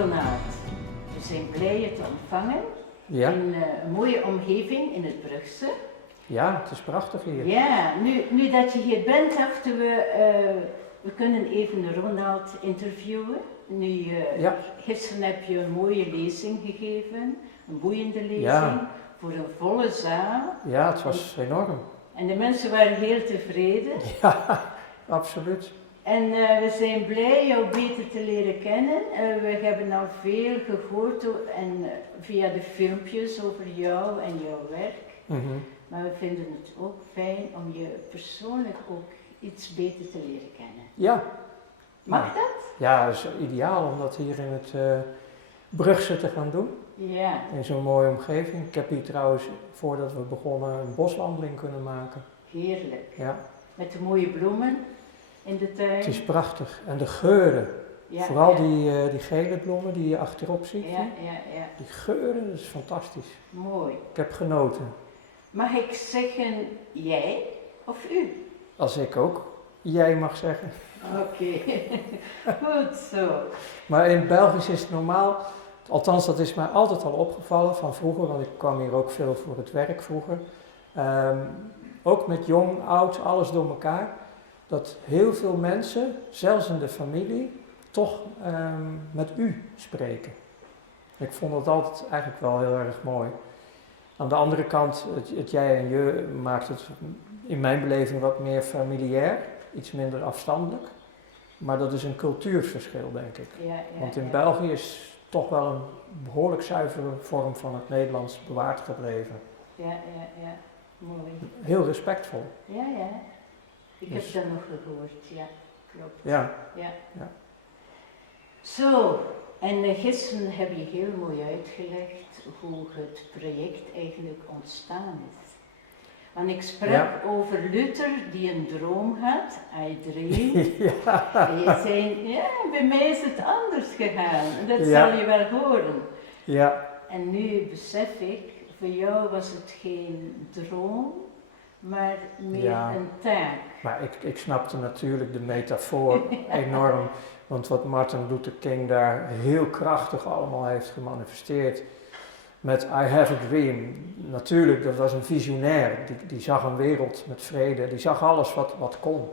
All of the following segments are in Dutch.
Ronald, we zijn blij je te ontvangen Ja, in een mooie omgeving in het Brugse. ja, het is prachtig hier. Ja, nu dat je hier bent, dachten we kunnen even Ronald interviewen. Ja. Gisteren heb je een mooie lezing gegeven, een boeiende lezing, Ja. voor een volle zaal. Ja, het was enorm. En de mensen waren heel tevreden. Ja, absoluut. En we zijn blij jou beter te leren kennen. We hebben al veel gehoord via de filmpjes over jou en jouw werk. Mhm. Maar we vinden het ook fijn om je persoonlijk ook iets beter te leren kennen. Ja. Mag Ja. dat? Ja, het is ideaal om dat hier in het Brugse te gaan doen. Ja. In zo'n mooie omgeving. Ik heb hier trouwens, voordat we begonnen, een boswandeling kunnen maken. Heerlijk. Ja, Met de mooie bloemen in de tuin. het is prachtig. En de geuren. Ja, Vooral ja. die gele bloemen die je achterop ziet. Ja, ja. Die geuren, dat is fantastisch. Mooi. Ik heb genoten. Mag ik zeggen jij of u? Als ik ook jij mag zeggen. Oké. Goed zo. Maar in het Belgisch is het normaal, althans dat is mij altijd al opgevallen van vroeger, want ik kwam hier ook veel voor het werk vroeger. Ook met jong, oud, alles door elkaar. Dat heel veel mensen, zelfs in de familie, toch met u spreken. Ik vond dat altijd eigenlijk wel heel erg mooi. Aan de andere kant, het jij en je maakt het in mijn beleving wat meer familiair, iets minder afstandelijk. Maar dat is een cultuurverschil, denk ik. Ja, Want in België is toch wel een behoorlijk zuivere vorm van het Nederlands bewaard gebleven. Ja. Mooi. Heel respectvol. Ja. Ik Dus- heb dat nog gehoord, ja. Klopt. Ja. Ja. Ja. Zo, en gisteren heb je heel mooi uitgelegd hoe het project eigenlijk ontstaan is. Want ik sprak over Luther die een droom had, I dream. Bij mij is het anders gegaan, dat zal je wel horen. Ja. En nu besef ik, voor jou was het geen droom, maar meer een taak. Maar ik snapte natuurlijk de metafoor enorm. Want wat Martin Luther King daar heel krachtig allemaal heeft gemanifesteerd. Met I have a dream. Natuurlijk, dat was een visionair. Die zag een wereld met vrede. Die zag alles wat kon.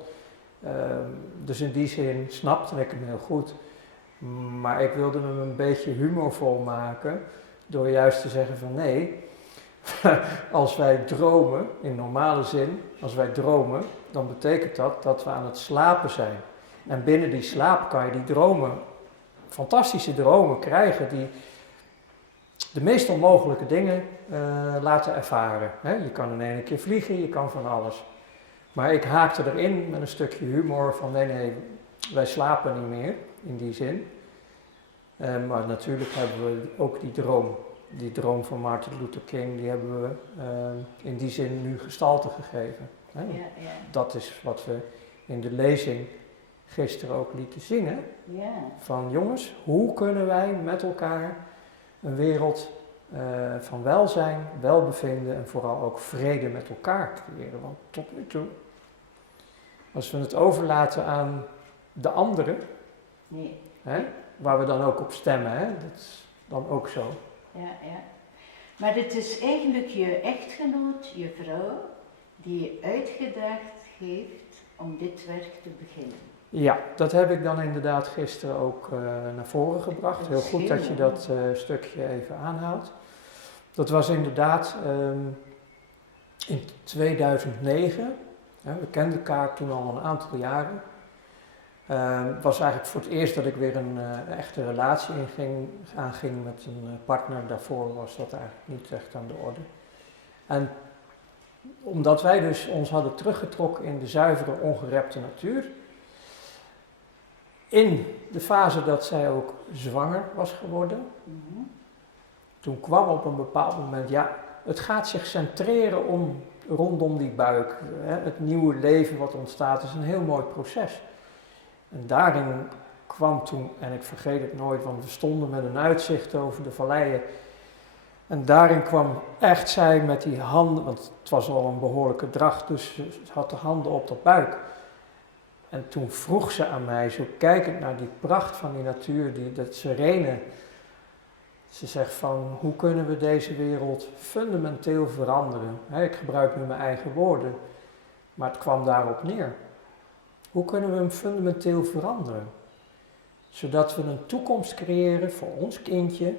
Dus in die zin snapte ik hem heel goed. Maar ik wilde hem een beetje humorvol maken. Door juist te zeggen van nee. Als wij dromen, in normale zin, als wij dromen, dan betekent dat we aan het slapen zijn. En binnen die slaap kan je die dromen, fantastische dromen krijgen die de meest onmogelijke dingen laten ervaren. Je kan in één keer vliegen, je kan van alles. Maar ik haakte erin met een stukje humor van nee, wij slapen niet meer, in die zin. Maar natuurlijk hebben we ook die droom. Die droom van Martin Luther King, die hebben we in die zin nu gestalte gegeven. Hè? Ja. Dat is wat we in de lezing gisteren ook lieten zingen. Ja. Van jongens, hoe kunnen wij met elkaar een wereld van welzijn, welbevinden en vooral ook vrede met elkaar creëren. Want tot nu toe, als we het overlaten aan de anderen, waar we dan ook op stemmen, dat is dan ook zo. Ja. Maar het is eigenlijk je echtgenoot, je vrouw, die je uitgedaagd heeft om dit werk te beginnen. Ja, dat heb ik dan inderdaad gisteren ook naar voren gebracht. Heel goed dat je dat stukje even aanhaalt. Dat was inderdaad in 2009. We kenden elkaar toen al een aantal jaren. Het was eigenlijk voor het eerst dat ik weer een echte relatie aanging met een partner. Daarvoor was dat eigenlijk niet echt aan de orde. En omdat wij dus ons hadden teruggetrokken in de zuivere, ongerepte natuur. In de fase dat zij ook zwanger was geworden. Toen kwam op een bepaald moment, het gaat zich centreren rondom die buik. Het nieuwe leven wat ontstaat is een heel mooi proces. En daarin kwam toen, en ik vergeet het nooit, want we stonden met een uitzicht over de valleien. En daarin kwam echt zij met die handen, want het was al een behoorlijke dracht, dus ze had de handen op dat buik. En toen vroeg ze aan mij, zo kijkend naar die pracht van die natuur, dat serene. Ze zegt van, hoe kunnen we deze wereld fundamenteel veranderen? Ik gebruik nu mijn eigen woorden, maar het kwam daarop neer. Hoe kunnen we hem fundamenteel veranderen? Zodat we een toekomst creëren voor ons kindje,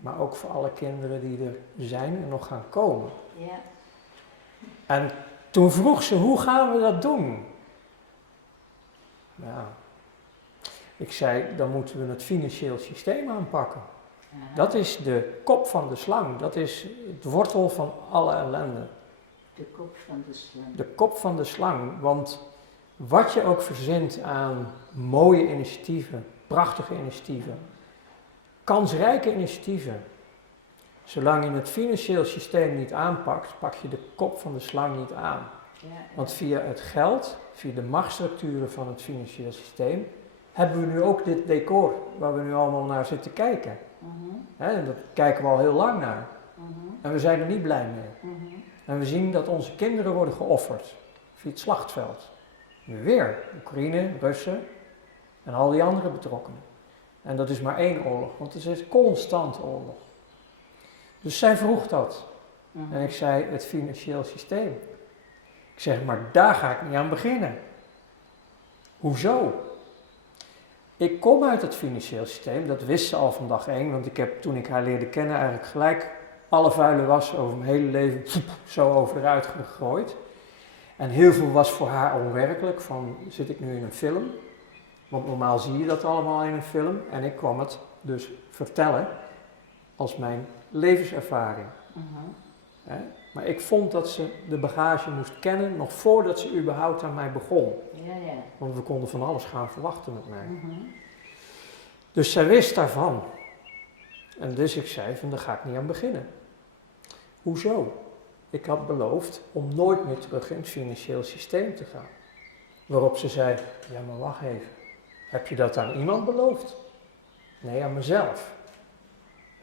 maar ook voor alle kinderen die er zijn en nog gaan komen. Ja. En toen vroeg ze, hoe gaan we dat doen? Ja, ik zei, dan moeten we het financieel systeem aanpakken. Aha. Dat is de kop van de slang, dat is het wortel van alle ellende. De kop van de slang. De kop van de slang, want wat je ook verzint aan mooie initiatieven, prachtige initiatieven, kansrijke initiatieven, zolang je het financieel systeem niet aanpakt, pak je de kop van de slang niet aan. Ja. Want via het geld, via de machtsstructuren van het financieel systeem, hebben we nu ook dit decor waar we nu allemaal naar zitten kijken. En daar kijken we al heel lang naar. En we zijn er niet blij mee. En we zien dat onze kinderen worden geofferd via het slachtveld. Nu weer, Oekraïne, Russen en al die andere betrokkenen. En dat is maar één oorlog, want het is constant oorlog. Dus zij vroeg dat. En ik zei, het financieel systeem. Ik zeg, maar daar ga ik niet aan beginnen. Hoezo? Ik kom uit het financieel systeem, dat wist ze al van dag 1, want ik heb toen ik haar leerde kennen eigenlijk gelijk alle vuile was over mijn hele leven zo over eruit gegooid. En heel veel was voor haar onwerkelijk, van zit ik nu in een film? Want normaal zie je dat allemaal in een film en ik kwam het dus vertellen als mijn levenservaring. Maar ik vond dat ze de bagage moest kennen nog voordat ze überhaupt aan mij begon. Ja. Want we konden van alles gaan verwachten met mij. Dus zij wist daarvan. En dus ik zei van, daar ga ik niet aan beginnen. Hoezo? Ik had beloofd om nooit meer terug in het financieel systeem te gaan. Waarop ze zei, ja maar wacht even. Heb je dat aan iemand beloofd? Nee, aan mezelf.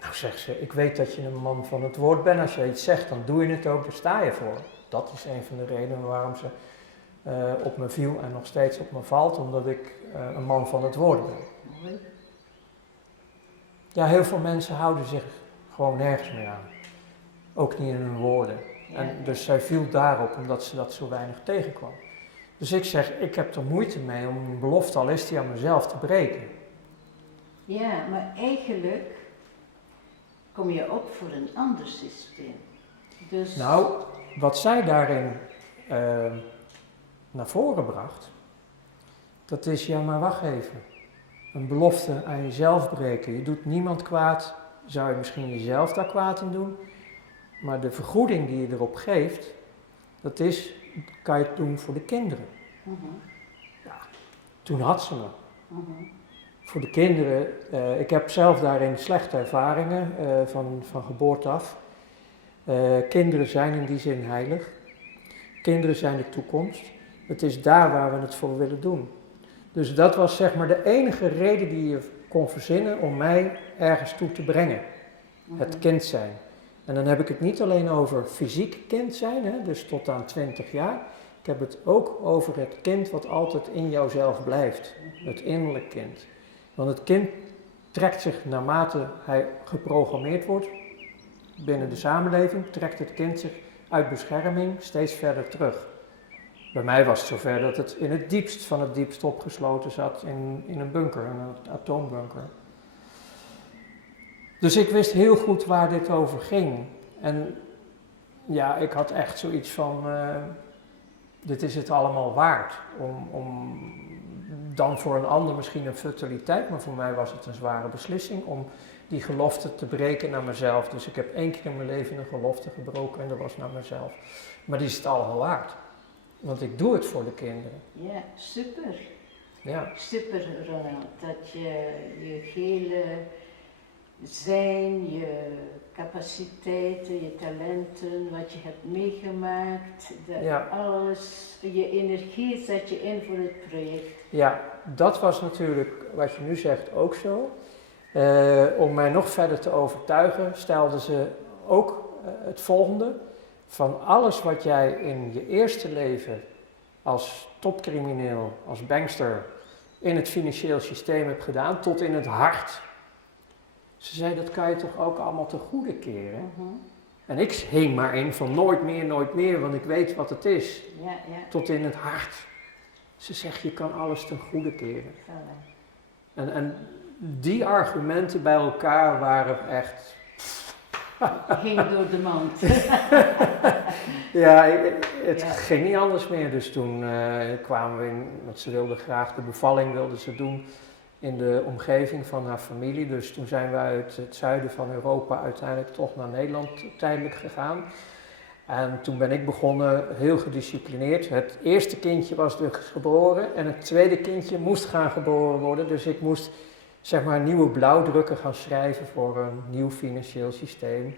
Nou zegt ze, ik weet dat je een man van het woord bent. Als je iets zegt, dan doe je het ook, daar sta je voor. Dat is een van de redenen waarom ze op me viel en nog steeds op me valt. Omdat ik een man van het woord ben. Ja, heel veel mensen houden zich gewoon nergens meer aan. Ook niet in hun woorden. En dus zij viel daarop, omdat ze dat zo weinig tegenkwam. Dus ik zeg, ik heb er moeite mee om een belofte, al is die aan mezelf, te breken. Ja, maar eigenlijk kom je op voor een ander systeem. Dus... Nou, wat zij daarin naar voren bracht, dat is, ja maar wacht even. Een belofte aan jezelf breken. Je doet niemand kwaad, zou je misschien jezelf daar kwaad in doen. Maar de vergoeding die je erop geeft, dat is, kan je het doen voor de kinderen. Ja, toen had ze me. Voor de kinderen, ik heb zelf daarin slechte ervaringen van geboorte af. Kinderen zijn in die zin heilig. Kinderen zijn de toekomst. Het is daar waar we het voor willen doen. Dus dat was zeg maar de enige reden die je kon verzinnen om mij ergens toe te brengen. Het kind zijn. En dan heb ik het niet alleen over fysiek kind zijn, hè, dus tot aan 20 jaar. Ik heb het ook over het kind wat altijd in jouzelf blijft. Het innerlijk kind. Want het kind trekt zich naarmate hij geprogrammeerd wordt binnen de samenleving, trekt het kind zich uit bescherming steeds verder terug. Bij mij was het zover dat het in het diepst van het diepst opgesloten zat in een bunker, een atoombunker. Dus ik wist heel goed waar dit over ging. En ja, ik had echt zoiets van, dit is het allemaal waard. Om dan voor een ander misschien een fataliteit, maar voor mij was het een zware beslissing om die gelofte te breken naar mezelf. Dus ik heb 1 keer in mijn leven een gelofte gebroken en dat was naar mezelf. Maar die is het allemaal waard. Want ik doe het voor de kinderen. Ja, super. Ja. Super, Ronald. Dat je je hele zijn, je capaciteiten, je talenten, wat je hebt meegemaakt, alles, je energie zet je in voor het project. Ja, dat was natuurlijk wat je nu zegt ook zo. Om mij nog verder te overtuigen, stelden ze ook het volgende. Van alles wat jij in je eerste leven als topcrimineel, als bankster in het financieel systeem heb gedaan, tot in het hart. Ze zei, dat kan je toch ook allemaal ten goede keren? En ik hing maar in van nooit meer, want ik weet wat het is. Ja, ja. Tot in het hart. Ze zegt, je kan alles ten goede keren. En die argumenten bij elkaar waren echt... Ging door de mand. Ja, het ging niet anders meer. Dus toen kwamen we in, want ze wilde graag de bevalling wilde ze doen in de omgeving van haar familie. Dus toen zijn we uit het zuiden van Europa uiteindelijk toch naar Nederland tijdelijk gegaan. En toen ben ik begonnen, heel gedisciplineerd. Het eerste kindje was dus geboren en het tweede kindje moest gaan geboren worden. Dus ik moest zeg maar nieuwe blauwdrukken gaan schrijven voor een nieuw financieel systeem.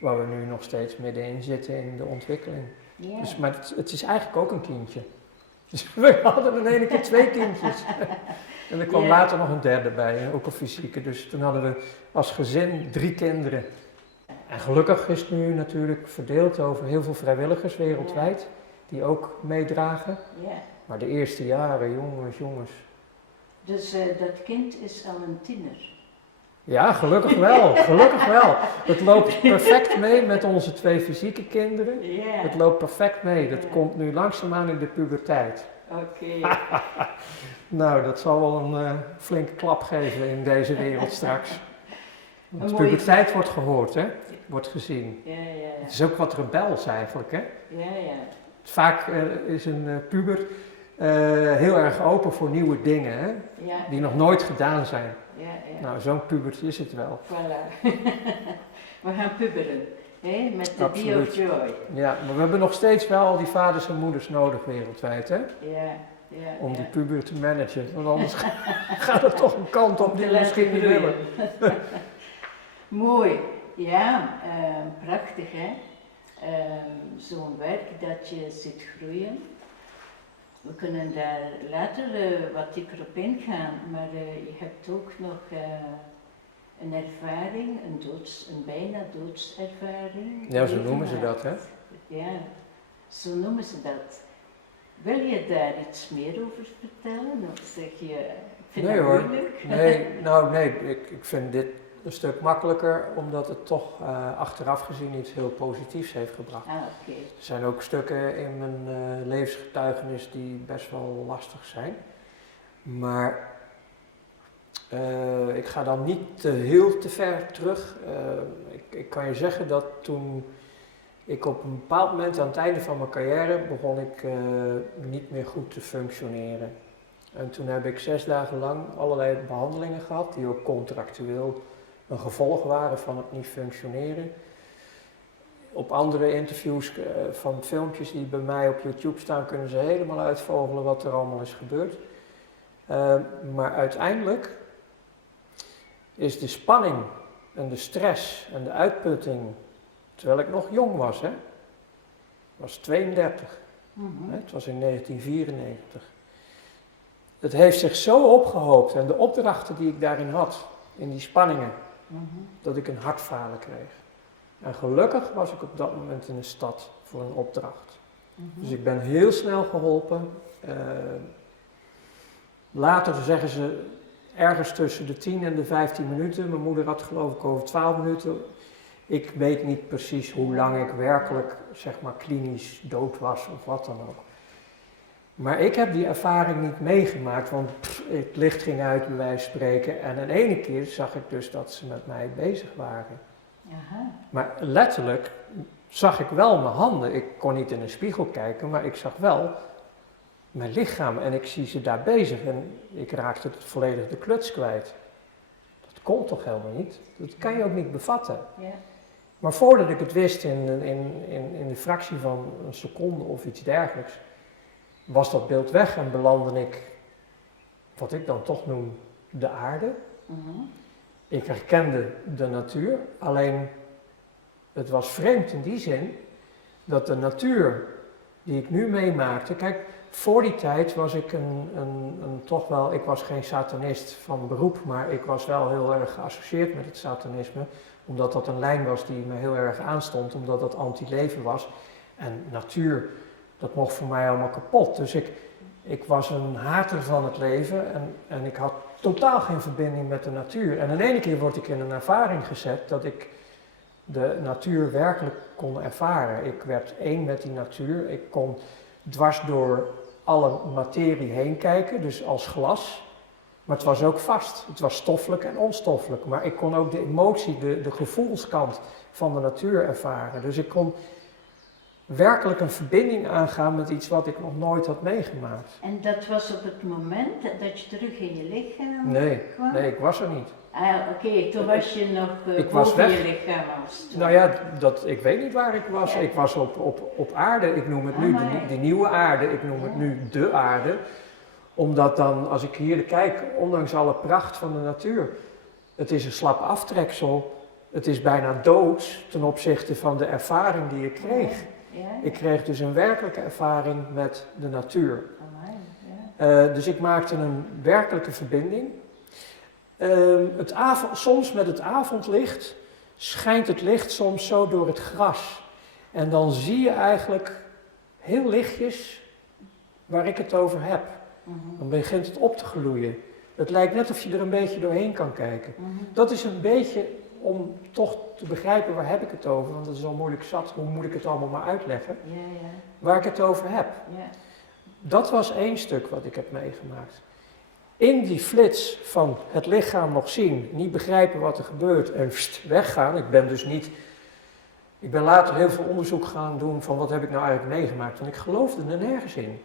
Waar we nu nog steeds middenin zitten in de ontwikkeling. Ja. Dus, maar het is eigenlijk ook een kindje. Dus we hadden in één keer 2 kindjes. En er kwam later nog een derde bij, ook een fysieke. Dus toen hadden we als gezin 3 kinderen. En gelukkig is het nu natuurlijk verdeeld over heel veel vrijwilligers wereldwijd. Die ook meedragen. Ja. Maar de eerste jaren, jongens. Dus dat kind is al een tiener. Ja, gelukkig wel. Het loopt perfect mee met onze 2 fysieke kinderen. Ja. Het loopt perfect mee. Dat komt nu langzaamaan in de puberteit. Oké. Nou, dat zal wel een flinke klap geven in deze wereld straks. Want de mooie puberteit wordt gehoord, hè? Wordt gezien. Ja. Het is ook wat rebels eigenlijk, hè? Ja. Vaak is een puber heel erg open voor nieuwe dingen, hè? Ja. Die nog nooit gedaan zijn. Ja. Nou, zo'n pubertje is het wel. Voilà. We gaan pubberen, hè? Met de Bee Absoluut. of Joy. Ja, maar we hebben nog steeds wel al die vaders en moeders nodig wereldwijd, hè? Ja. Om die puber te managen. Want anders gaat het toch een kant op die we misschien niet willen. Mooi. Ja, prachtig, hè? Zo'n werk dat je ziet groeien. We kunnen daar later wat dieper op ingaan, maar je hebt ook nog een ervaring, een bijna doodservaring. Ja, zo noemen ze dat, hè? Ja, zo noemen ze dat. Wil je daar iets meer over vertellen? Of zeg je, ik vind Nee dat hoor, moeilijk? nee, ik vind dit een stuk makkelijker, omdat het toch achteraf gezien iets heel positiefs heeft gebracht. Ah, oké. Er zijn ook stukken in mijn levensgetuigenis die best wel lastig zijn. Maar ik ga dan niet heel te ver terug. Ik kan je zeggen dat toen ik op een bepaald moment aan het einde van mijn carrière begon ik niet meer goed te functioneren. En toen heb ik 6 dagen lang allerlei behandelingen gehad die ook contractueel een gevolg waren van het niet functioneren. Op andere interviews van filmpjes die bij mij op YouTube staan, kunnen ze helemaal uitvogelen wat er allemaal is gebeurd. Maar uiteindelijk is de spanning en de stress en de uitputting, terwijl ik nog jong was, hè? Ik was 32, het was in 1994. Het heeft zich zo opgehoopt en de opdrachten die ik daarin had, in die spanningen, dat ik een hartfalen kreeg. En gelukkig was ik op dat moment in een stad voor een opdracht. Dus ik ben heel snel geholpen. Later zeggen ze ergens tussen de 10 en de 15 minuten. Mijn moeder had geloof ik over 12 minuten. Ik weet niet precies hoe lang ik werkelijk zeg maar klinisch dood was of wat dan ook. Maar ik heb die ervaring niet meegemaakt, want het licht ging uit bij wijze van spreken. En in ene keer zag ik dus dat ze met mij bezig waren. Aha. Maar letterlijk zag ik wel mijn handen. Ik kon niet in een spiegel kijken, maar ik zag wel mijn lichaam en ik zie ze daar bezig. En ik raakte het volledig de kluts kwijt. Dat kon toch helemaal niet? Dat kan je ook niet bevatten. Ja. Maar voordat ik het wist, in de fractie van een seconde of iets dergelijks, was dat beeld weg en belandde ik, wat ik dan toch noem, de aarde. Ik herkende de natuur, alleen het was vreemd in die zin dat de natuur die ik nu meemaakte, kijk, voor die tijd was ik toch wel, ik was geen satanist van beroep, maar ik was wel heel erg geassocieerd met het satanisme, omdat dat een lijn was die me heel erg aanstond, omdat dat anti-leven was. En natuur dat mocht voor mij allemaal kapot. Dus ik was een hater van het leven en ik had totaal geen verbinding met de natuur. En in ene keer word ik in een ervaring gezet dat ik de natuur werkelijk kon ervaren. Ik werd één met die natuur. Ik kon dwars door alle materie heen kijken, dus als glas. Maar het was ook vast. Het was stoffelijk en onstoffelijk. Maar ik kon ook de emotie, de gevoelskant van de natuur ervaren. Dus ik kon werkelijk een verbinding aangaan met iets wat ik nog nooit had meegemaakt. En dat was op het moment dat je terug in je lichaam kwam? Nee, ik was er niet. Ah, oké, toen was je nog ik was boven weg. je lichaam als toen. Nou ja, ik weet niet waar ik was. Ja. Ik was op aarde. Ik noem het nu die nieuwe aarde. Ik noem het nu de aarde. Omdat dan, als ik hier kijk, ondanks alle pracht van de natuur, het is een slap aftreksel. Het is bijna doods ten opzichte van de ervaring die ik kreeg. Ja. Ik kreeg dus een werkelijke ervaring met de natuur. Amai, ja. Dus ik maakte een werkelijke verbinding. Soms met het avondlicht schijnt het licht soms zo door het gras. En dan zie je eigenlijk heel lichtjes waar ik het over heb. Dan begint het op te gloeien. Het lijkt net of je er een beetje doorheen kan kijken. Dat is een beetje om toch te begrijpen waar heb ik het over, want het is al moeilijk zat, hoe moet ik het allemaal maar uitleggen, waar ik het over heb. Ja. Dat was één stuk wat ik heb meegemaakt. In die flits van het lichaam nog zien, niet begrijpen wat er gebeurt en weggaan. Ik ben later heel veel onderzoek gaan doen van wat heb ik nou eigenlijk meegemaakt, want ik geloofde er nergens in.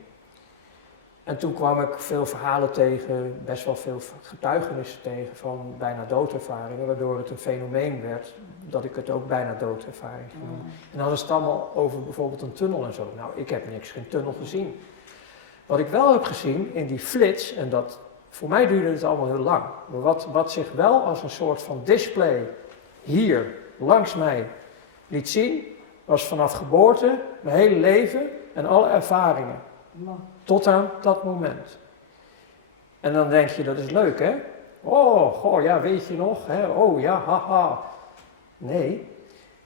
En toen kwam ik veel verhalen tegen, best wel veel getuigenissen tegen van bijna doodervaringen, waardoor het een fenomeen werd dat ik het ook bijna doodervaring ging noemen. En dan hadden ze het allemaal over bijvoorbeeld een tunnel en zo. Nou, ik heb geen tunnel gezien. Wat ik wel heb gezien in die flits, en dat voor mij duurde het allemaal heel lang, maar wat zich wel als een soort van display hier langs mij liet zien, was vanaf geboorte, mijn hele leven en alle ervaringen. Tot aan dat moment. En dan denk je, dat is leuk hè? Oh, goh, ja, weet je nog? Hè? Oh ja, haha. Nee,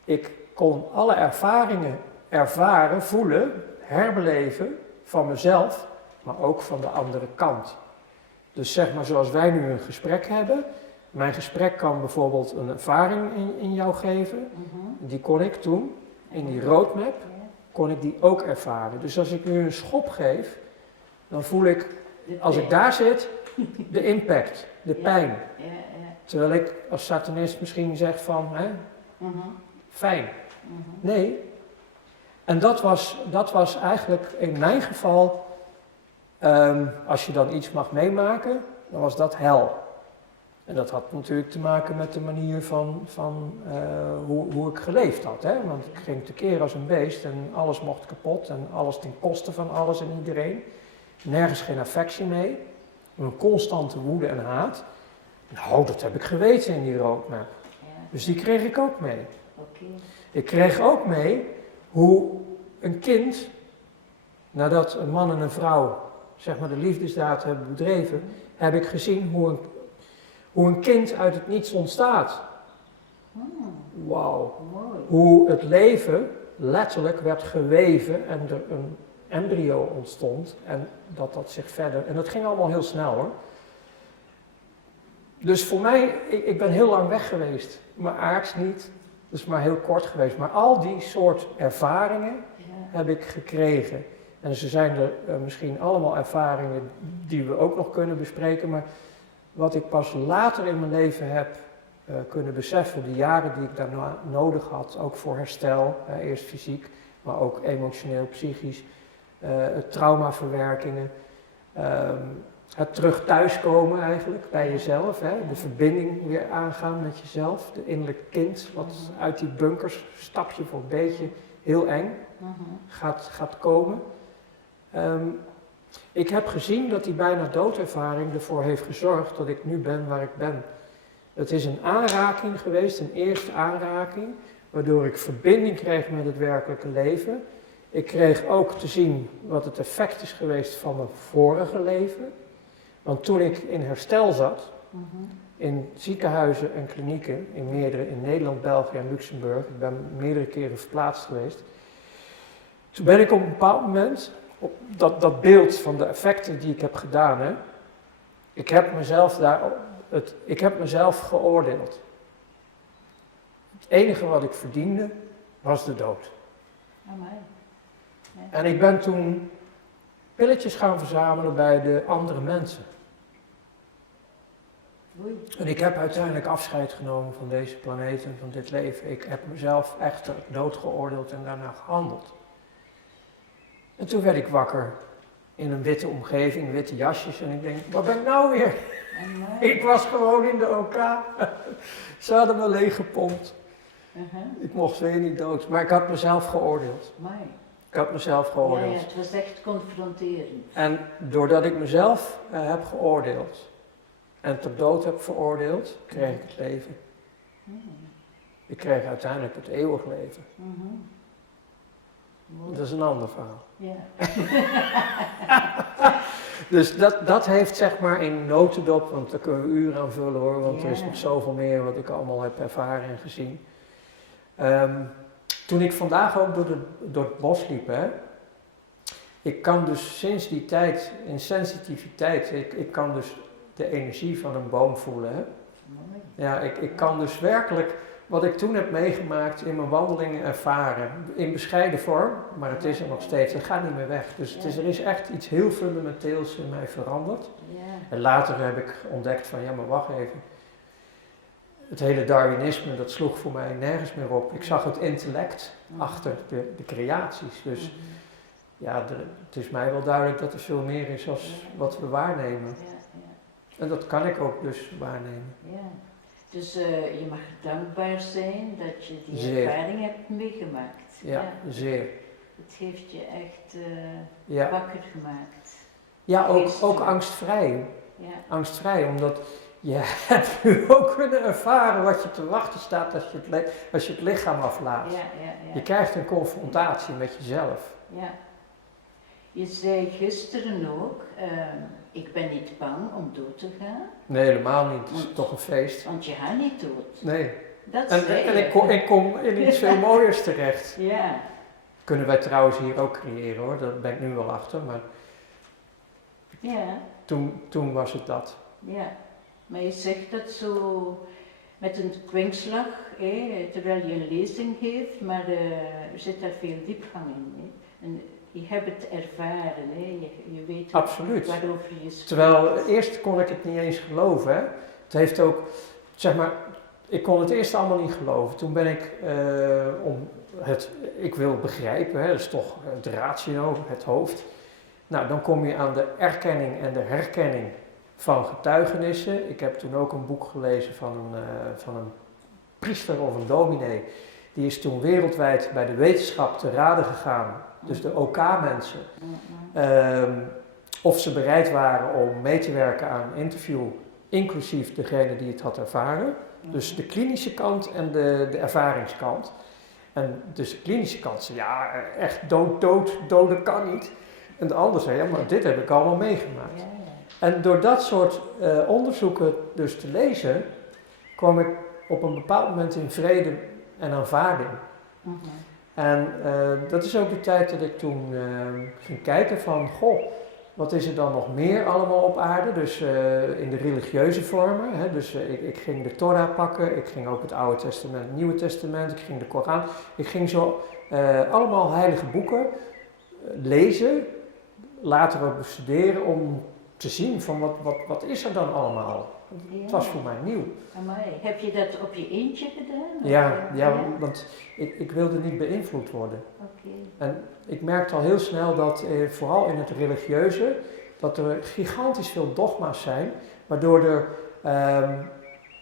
ik kon alle ervaringen ervaren, voelen, herbeleven van mezelf, maar ook van de andere kant. Dus zeg maar zoals wij nu een gesprek hebben. Mijn gesprek kan bijvoorbeeld een ervaring in jou geven. Die kon ik toen, in die roadmap, kon ik die ook ervaren. Dus als ik nu een schop geef, dan voel ik, als ik daar zit, de impact, de pijn. Terwijl ik als satanist misschien zeg van, fijn. Nee. En dat was eigenlijk in mijn geval, als je dan iets mag meemaken, dan was dat hel. En dat had natuurlijk te maken met de manier van hoe ik geleefd had. Hè? Want ik ging tekeer als een beest en alles mocht kapot en alles ten koste van alles en iedereen. Nergens geen affectie mee. Een constante woede en haat. Nou, dat heb ik geweten in die roadmap. Dus die kreeg ik ook mee. Ik kreeg ook mee hoe een kind, nadat een man en een vrouw zeg maar de liefdesdaad hebben bedreven, heb ik gezien hoe een kind uit het niets ontstaat. Wauw. Hoe het leven letterlijk werd geweven en er een embryo ontstond en dat zich verder... En dat ging allemaal heel snel hoor. Dus voor mij, ik ben heel lang weg geweest. Maar aards niet, dus maar heel kort geweest. Maar al die soort ervaringen heb ik gekregen. En ze zijn er misschien allemaal ervaringen die we ook nog kunnen bespreken. Maar wat ik pas later in mijn leven heb kunnen beseffen, de jaren die ik daarna nodig had, ook voor herstel, eerst fysiek, maar ook emotioneel, psychisch, traumaverwerkingen, het terug thuiskomen eigenlijk bij jezelf, de verbinding weer aangaan met jezelf, de innerlijke kind, wat uit die bunkers stapje voor beetje heel eng gaat komen. Ik heb gezien dat die bijna doodervaring ervoor heeft gezorgd dat ik nu ben waar ik ben. Het is een aanraking geweest, een eerste aanraking, waardoor ik verbinding kreeg met het werkelijke leven. Ik kreeg ook te zien wat het effect is geweest van mijn vorige leven. Want toen ik in herstel zat, in ziekenhuizen en klinieken, in Nederland, België en Luxemburg, ik ben meerdere keren verplaatst geweest, Toen ben ik op een bepaald moment, op dat beeld van de effecten die ik heb gedaan, hè, ik heb mezelf geoordeeld. Het enige wat ik verdiende, was de dood. Amai. Ja. En ik ben toen pilletjes gaan verzamelen bij de andere mensen. Oei. En ik heb uiteindelijk afscheid genomen van deze planeet en van dit leven. Ik heb mezelf echt dood geoordeeld en daarna gehandeld. En toen werd ik wakker in een witte omgeving, witte jasjes. En ik denk, wat ben ik nou weer? Amai. Ik was gewoon in de OK. Ze hadden me leeggepompt. Uh-huh. Ik mocht weer niet dood. Maar ik had mezelf geoordeeld. Amai. Ik had mezelf Ja, geoordeeld. het was echt confronterend. En doordat ik mezelf heb geoordeeld en ter dood heb veroordeeld, kreeg ik het leven. Ik kreeg uiteindelijk het eeuwig leven. Mooi. Dat is een ander verhaal. Ja. Dus dat heeft zeg maar in notendop, want daar kunnen we uren aan vullen hoor, want er is Ja. nog zoveel meer wat ik allemaal heb ervaren en gezien. Toen ik vandaag ook door het bos liep, hè, ik kan dus sinds die tijd in sensitiviteit, ik kan dus de energie van een boom voelen. Hè. Mooi. Ja, ik kan dus werkelijk wat ik toen heb meegemaakt in mijn wandelingen ervaren. In bescheiden vorm, maar het is er nog steeds. Het gaat niet meer weg. Dus er is echt iets heel fundamenteels in mij veranderd. Ja. En later heb ik ontdekt van, ja maar wacht even. Het hele Darwinisme, dat sloeg voor mij nergens meer op. Ik zag het intellect achter de creaties. Dus ja, het is mij wel duidelijk dat er veel meer is als wat we waarnemen. Ja, ja. En dat kan ik ook dus waarnemen. Ja. Dus je mag dankbaar zijn dat je die Zeer. ervaring hebt meegemaakt. Ja, zeer. Het heeft je echt Ja, wakker gemaakt. ja ook angstvrij. Ja. Angstvrij, omdat je hebt nu ook kunnen ervaren wat je te wachten staat als je het lichaam aflaat. Ja, ja, ja. Je krijgt een confrontatie met jezelf. Ja. Je zei gisteren ook, ik ben niet bang om dood te gaan, Nee, helemaal niet. Het is toch een feest. want je gaat niet dood. Nee. Dat En zei je. ik kom in iets veel mooiers terecht. Ja, Kunnen wij trouwens hier ook creëren hoor, daar ben ik nu wel achter. Maar ja, toen was het dat. ja. Maar je zegt dat zo met een kwinkslag, terwijl je een lezing geeft, maar er zit daar veel diepgang in. En je hebt het ervaren, je weet Absoluut. waarover je spreekt. Terwijl eerst kon ik het niet eens geloven. Hè. Het heeft ook, zeg maar, ik kon het eerst allemaal niet geloven. Toen ben ik, ik wil begrijpen, hè, dat is toch het ratio, het hoofd. Nou, dan kom je aan de erkenning en de herkenning van getuigenissen. Ik heb toen ook een boek gelezen van een priester of een dominee. Die is toen wereldwijd bij de wetenschap te raden gegaan. Dus de OK-mensen. Of ze bereid waren om mee te werken aan een interview, inclusief degene die het had ervaren. Dus de klinische kant en de ervaringskant. En dus de klinische kant zei, ja, echt doden kan niet. En de ander zei, ja, maar dit heb ik allemaal meegemaakt. Ja, ja. En door dat soort onderzoeken dus te lezen, kwam ik op een bepaald moment in vrede en aanvaarding. En dat is ook de tijd dat ik toen ging kijken van, goh, wat is er dan nog meer allemaal op aarde? Dus in de religieuze vormen. Hè? Dus ik ging de Torah pakken, ik ging ook het Oude Testament, het Nieuwe Testament, ik ging de Koran. Ik ging zo allemaal heilige boeken lezen, later ook bestuderen om te zien van wat is er dan allemaal. Het was voor mij nieuw. Amai. Heb je dat op je eentje gedaan? Ja, want ik wilde niet beïnvloed worden. Oké. En ik merkte al heel snel dat, vooral in het religieuze, dat er gigantisch veel dogma's zijn, waardoor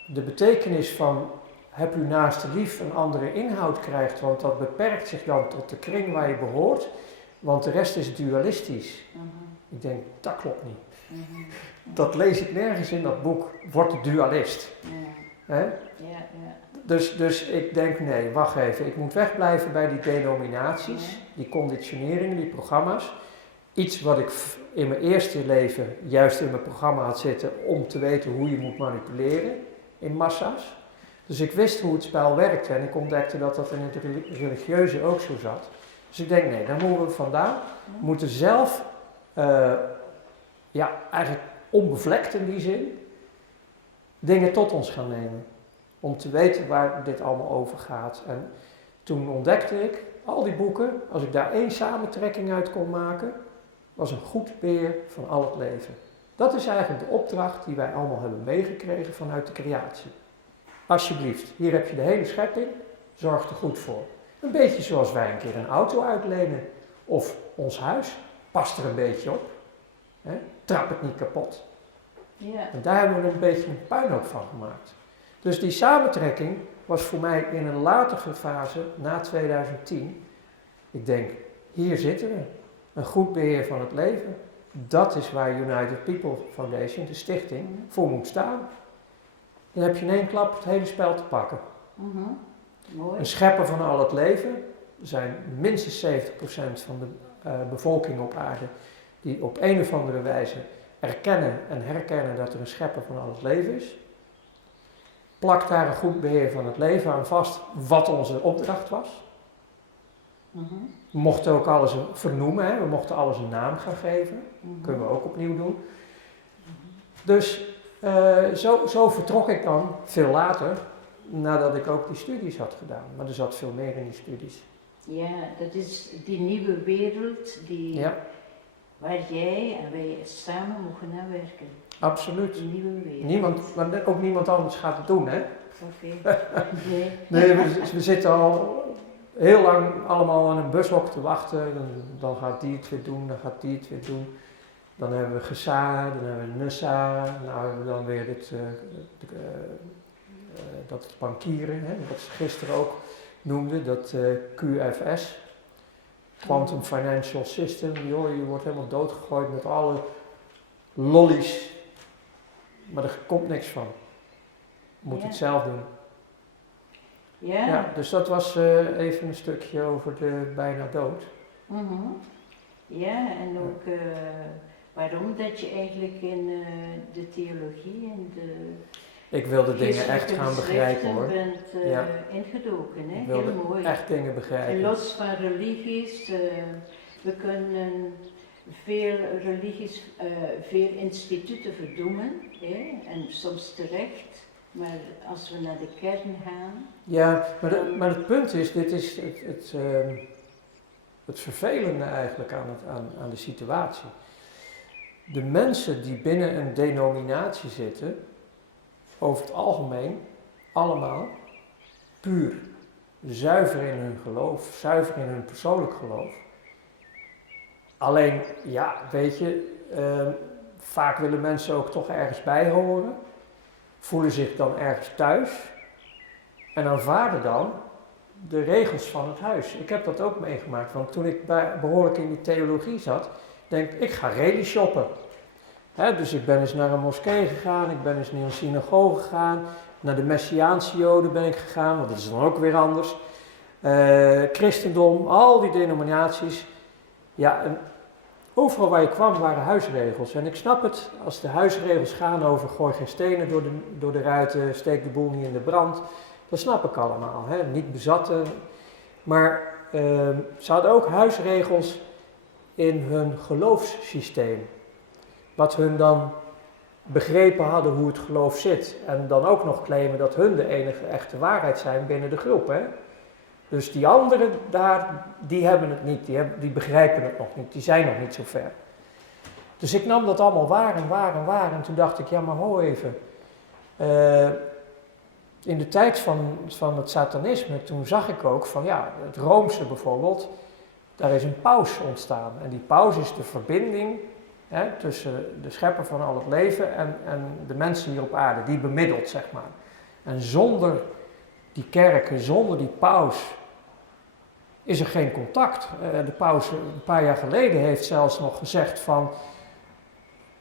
de betekenis van heb u naaste lief een andere inhoud krijgt, want dat beperkt zich dan tot de kring waar je behoort, want de rest is dualistisch. Ik denk, dat klopt niet. Dat lees ik nergens in dat boek, word dualist. Hè? Dus ik denk, nee, wacht even, ik moet wegblijven bij die denominaties, die conditioneringen, die programma's. Iets wat ik in mijn eerste leven juist in mijn programma had zitten om te weten hoe je moet manipuleren in massa's. Dus ik wist hoe het spel werkte en ik ontdekte dat dat in het religieuze ook zo zat. Dus ik denk, nee, daar moeten we vandaan. We moeten zelf, eigenlijk onbevlekt in die zin, dingen tot ons gaan nemen. Om te weten waar dit allemaal over gaat. En toen ontdekte ik, al die boeken, als ik daar 1 samentrekking uit kon maken, was een goed beheer van al het leven. Dat is eigenlijk de opdracht die wij allemaal hebben meegekregen vanuit de creatie. Alsjeblieft, hier heb je de hele schepping, zorg er goed voor. Een beetje zoals wij een keer een auto uitlenen of ons huis, past er een beetje op. Hè? Trap het niet kapot. Ja. En daar hebben we een beetje een puinhoop van gemaakt. Dus die samentrekking was voor mij in een latere fase, na 2010, ik denk, hier zitten we. Een goed beheer van het leven. Dat is waar United People Foundation, de stichting, voor moet staan. Dan heb je in 1 klap het hele spel te pakken. Mooi. Een schepper van al het leven. Er zijn minstens 70% van de bevolking op aarde die op een of andere wijze erkennen en herkennen dat er een schepper van al het leven is. Plak daar een goed beheer van het leven aan vast, wat onze opdracht was. We mochten ook alles vernoemen, hè? We mochten alles een naam gaan geven. Dat kunnen we ook opnieuw doen. Dus zo vertrok ik dan veel later, nadat ik ook die studies had gedaan. Maar er zat veel meer in die studies. Ja, dat is die nieuwe wereld waar jij en wij samen mogen aan werken. Absoluut. Die nieuwe wereld. Maar ook niemand anders gaat het doen, hè? Oké. Nee, we zitten al heel lang allemaal in een bushok te wachten. Dan gaat die het weer doen, dan gaat die het weer doen. Dan hebben we GESA, dan hebben we NUSA. Nou hebben we dan weer dat bankieren, hè, wat ze gisteren ook noemden, dat QFS. Quantum Financial System. Joh, je wordt helemaal doodgegooid met alle lollies. Maar er komt niks van. Je moet het zelf doen. Ja, dus dat was even een stukje over de bijna dood. Ja, en ook waarom dat je eigenlijk in de theologie en de ik wilde dingen echt gaan begrijpen, hoor. bent ingedoken, hè? Ik wilde heel mooi. echt dingen begrijpen. En los van religies, we kunnen veel religies, veel instituten verdoemen, hè? En soms terecht. Maar als we naar de kern gaan... Ja, maar het punt is, dit is het vervelende eigenlijk aan de situatie. De mensen die binnen een denominatie zitten, over het algemeen, allemaal puur, zuiver in hun geloof, zuiver in hun persoonlijk geloof. Alleen, ja, weet je, vaak willen mensen ook toch ergens bij horen, voelen zich dan ergens thuis en aanvaarden dan de regels van het huis. Ik heb dat ook meegemaakt, want toen ik behoorlijk in die theologie zat, denk ik ga reli shoppen. Dus ik ben eens naar een moskee gegaan, ik ben eens naar een synagoge gegaan, naar de Messiaanse Joden ben ik gegaan, want dat is dan ook weer anders. Christendom, al die denominaties. Ja, en overal waar je kwam waren huisregels. En ik snap het, als de huisregels gaan over gooi geen stenen door de ruiten, steek de boel niet in de brand. Dat snap ik allemaal, hè? Niet bezatten. Maar ze hadden ook huisregels in hun geloofssysteem. Wat hun dan begrepen hadden hoe het geloof zit. En dan ook nog claimen dat hun de enige echte waarheid zijn binnen de groep. Hè? Dus die anderen daar, die hebben het niet, die begrijpen het nog niet, die zijn nog niet zo ver. Dus ik nam dat allemaal waar. En toen dacht ik, ja maar ho even. In de tijd van het satanisme, toen zag ik ook van ja, het Roomse bijvoorbeeld, daar is een paus ontstaan. En die paus is de verbinding tussen de schepper van al het leven en de mensen hier op aarde, die bemiddelt, zeg maar. En zonder die kerken, zonder die paus, is er geen contact. De paus een paar jaar geleden heeft zelfs nog gezegd van,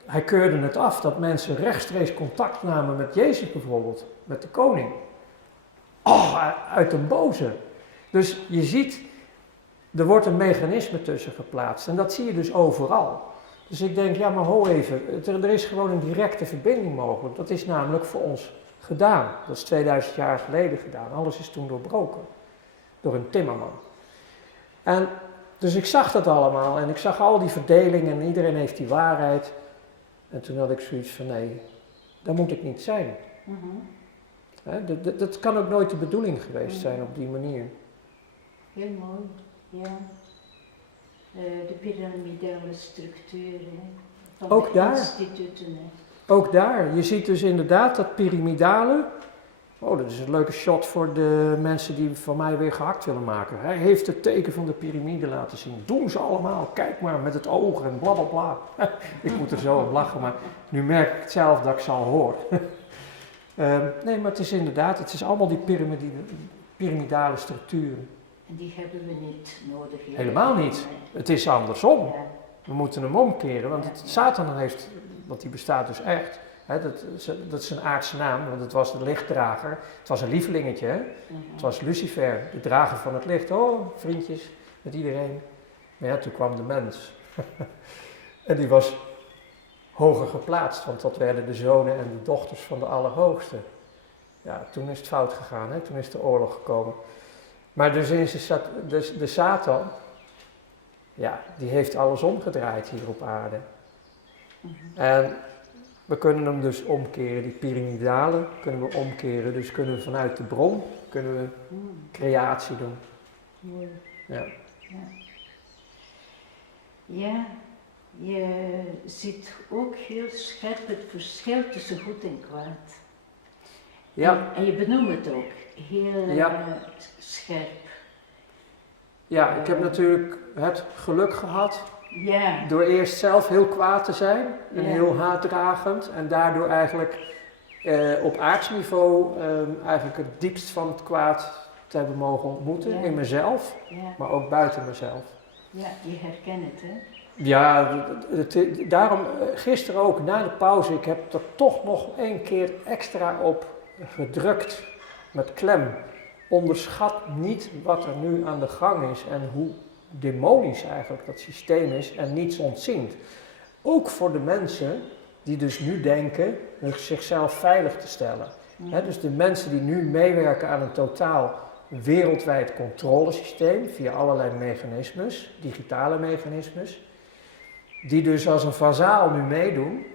hij keurde het af dat mensen rechtstreeks contact namen met Jezus bijvoorbeeld, met de koning. Oh, uit een boze. Dus je ziet, er wordt een mechanisme tussen geplaatst en dat zie je dus overal. Dus ik denk, ja maar ho even, er is gewoon een directe verbinding mogelijk. Dat is namelijk voor ons gedaan. Dat is 2000 jaar geleden gedaan. Alles is toen doorbroken door een timmerman. En Dus ik zag dat allemaal en ik zag al die verdelingen en iedereen heeft die waarheid. En toen had ik zoiets van nee, daar moet ik niet zijn. Dat kan ook nooit de bedoeling geweest zijn op die manier. Heel mooi, ja. De piramidale structuur van Ook de daar. instituten. Hè. Ook daar, je ziet dus inderdaad dat piramidale. Oh, dat is een leuke shot voor de mensen die van mij weer gehakt willen maken. Hij heeft het teken van de piramide laten zien. Doen ze allemaal, kijk maar met het oog en bla bla bla. Ik moet er zo op lachen, maar nu merk ik het zelf dat ik ze al hoor. Nee, maar het is inderdaad, het is allemaal die piramidale structuren. En die hebben we niet nodig. Helemaal niet. Het is andersom. Ja. We moeten hem omkeren, want Satan heeft, want die bestaat dus echt. Hè, dat is een aardse naam, want het was de lichtdrager. Het was een lievelingetje, hè? Het was Lucifer, de drager van het licht. Oh, vriendjes, met iedereen. Maar ja, toen kwam de mens. En die was hoger geplaatst, want dat werden de zonen en de dochters van de Allerhoogste. Ja, toen is het fout gegaan, hè? Toen is de oorlog gekomen. Maar dus de Satan, ja, die heeft alles omgedraaid hier op aarde. En we kunnen hem dus omkeren, die piramidale kunnen we omkeren. Dus kunnen we vanuit de bron, kunnen we creatie doen. Mooi. Ja. Ja, je ziet ook heel scherp het verschil tussen goed en kwaad. Ja. En je benoemt het ook heel scherp. Ja, ik heb natuurlijk het geluk gehad Ja. door eerst zelf heel kwaad te zijn en Ja. heel haatdragend. En daardoor eigenlijk op aardsniveau eigenlijk het diepst van het kwaad te hebben mogen ontmoeten. In mezelf, maar ook buiten mezelf. Ja, je herkent het, hè? Ja, daarom gisteren ook na de pauze, ik heb er toch nog 1 keer extra op gedrukt met klem. Onderschat niet wat er nu aan de gang is en hoe demonisch eigenlijk dat systeem is en niets ontziend. Ook voor de mensen die dus nu denken zichzelf veilig te stellen. Dus de mensen die nu meewerken aan een totaal wereldwijd controlesysteem via allerlei mechanismes, digitale mechanismes, die dus als een vazaal nu meedoen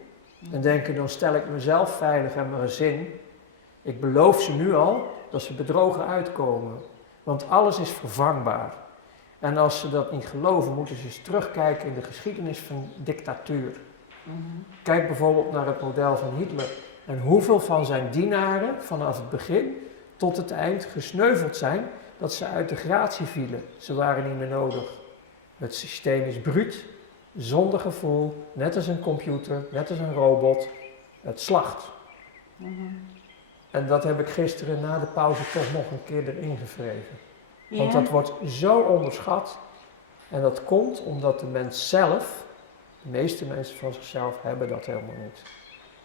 en denken dan stel ik mezelf veilig en mijn gezin. Ik beloof ze nu al dat ze bedrogen uitkomen, want alles is vervangbaar. En als ze dat niet geloven, moeten ze eens terugkijken in de geschiedenis van dictatuur. Kijk bijvoorbeeld naar het model van Hitler en hoeveel van zijn dienaren vanaf het begin tot het eind gesneuveld zijn dat ze uit de gratie vielen. Ze waren niet meer nodig. Het systeem is bruut, zonder gevoel, net als een computer, net als een robot. Het slacht. En dat heb ik gisteren na de pauze toch nog een keer erin gevreven. Want dat wordt zo onderschat. En dat komt omdat de mens zelf, de meeste mensen van zichzelf, hebben dat helemaal niet.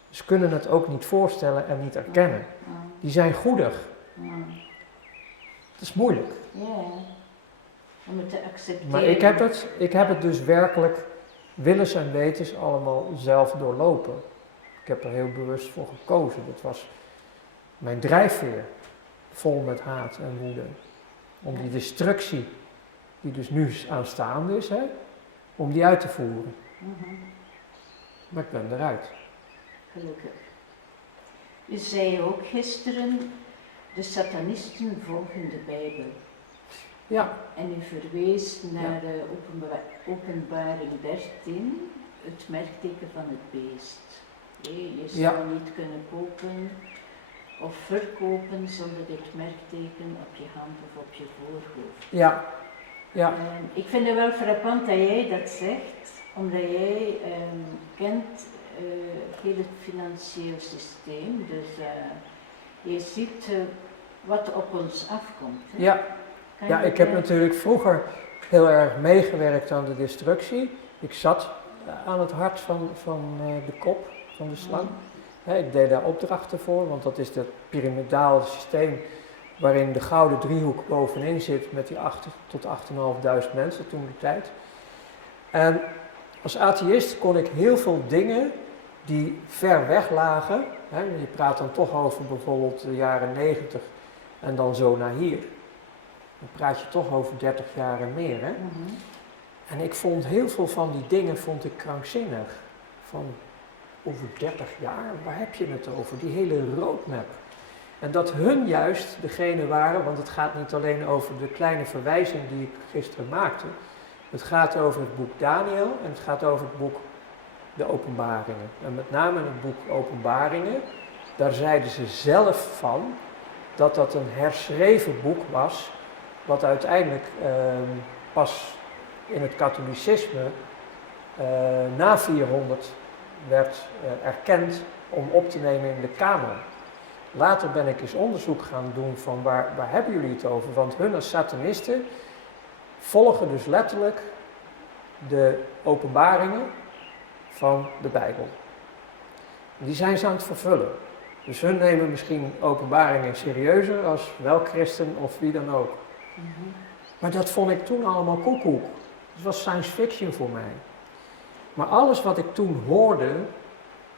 Ze kunnen het ook niet voorstellen en niet erkennen. Die zijn goedig. Het is moeilijk. Ja, om het te accepteren. Maar ik heb het dus werkelijk willens en wetens allemaal zelf doorlopen. Ik heb er heel bewust voor gekozen. Dat was mijn drijfveer. Vol met haat en woede. Om die destructie, die dus nu aanstaande is, om die uit te voeren. Maar ik ben eruit. Gelukkig. U zei ook gisteren, de satanisten volgen de Bijbel. Ja. En u verwees naar Openbaring 13, het merkteken van het beest. Je zou niet kunnen kopen of verkopen zonder dit merkteken op je hand of op je voorhoofd. Ja. Ja. Ik vind het wel frappant dat jij dat zegt, omdat jij kent heel het financieel systeem. Dus je ziet wat op ons afkomt. Hè? Ja, ik heb natuurlijk vroeger heel erg meegewerkt aan de destructie. Ik zat aan het hart van de kop van de slang. Ik deed daar opdrachten voor, want dat is het piramidaal systeem waarin de gouden driehoek bovenin zit met die 8.000 tot 8.500 mensen toen de tijd. En als atheïst kon ik heel veel dingen die ver weg lagen, je praat dan toch over bijvoorbeeld de jaren 90 en dan zo naar hier. Dan praat je toch over 30 jaar en meer. En ik vond heel veel van die dingen krankzinnig. Van over 30 jaar, waar heb je het over? Die hele roadmap. En dat hun juist degene waren, want het gaat niet alleen over de kleine verwijzing die ik gisteren maakte. Het gaat over het boek Daniel en het gaat over het boek De Openbaringen. En met name het boek Openbaringen, daar zeiden ze zelf van dat dat een herschreven boek was, wat uiteindelijk pas in het katholicisme na 400 werd erkend om op te nemen in de kanon. Later ben ik eens onderzoek gaan doen van waar hebben jullie het over? Want hun als satanisten volgen dus letterlijk de openbaringen van de Bijbel. Die zijn ze aan het vervullen. Dus hun nemen misschien openbaringen serieuzer als welk christen of wie dan ook. Mhm. Maar dat vond ik toen allemaal koekoek. Het was science fiction voor mij. Maar alles wat ik toen hoorde,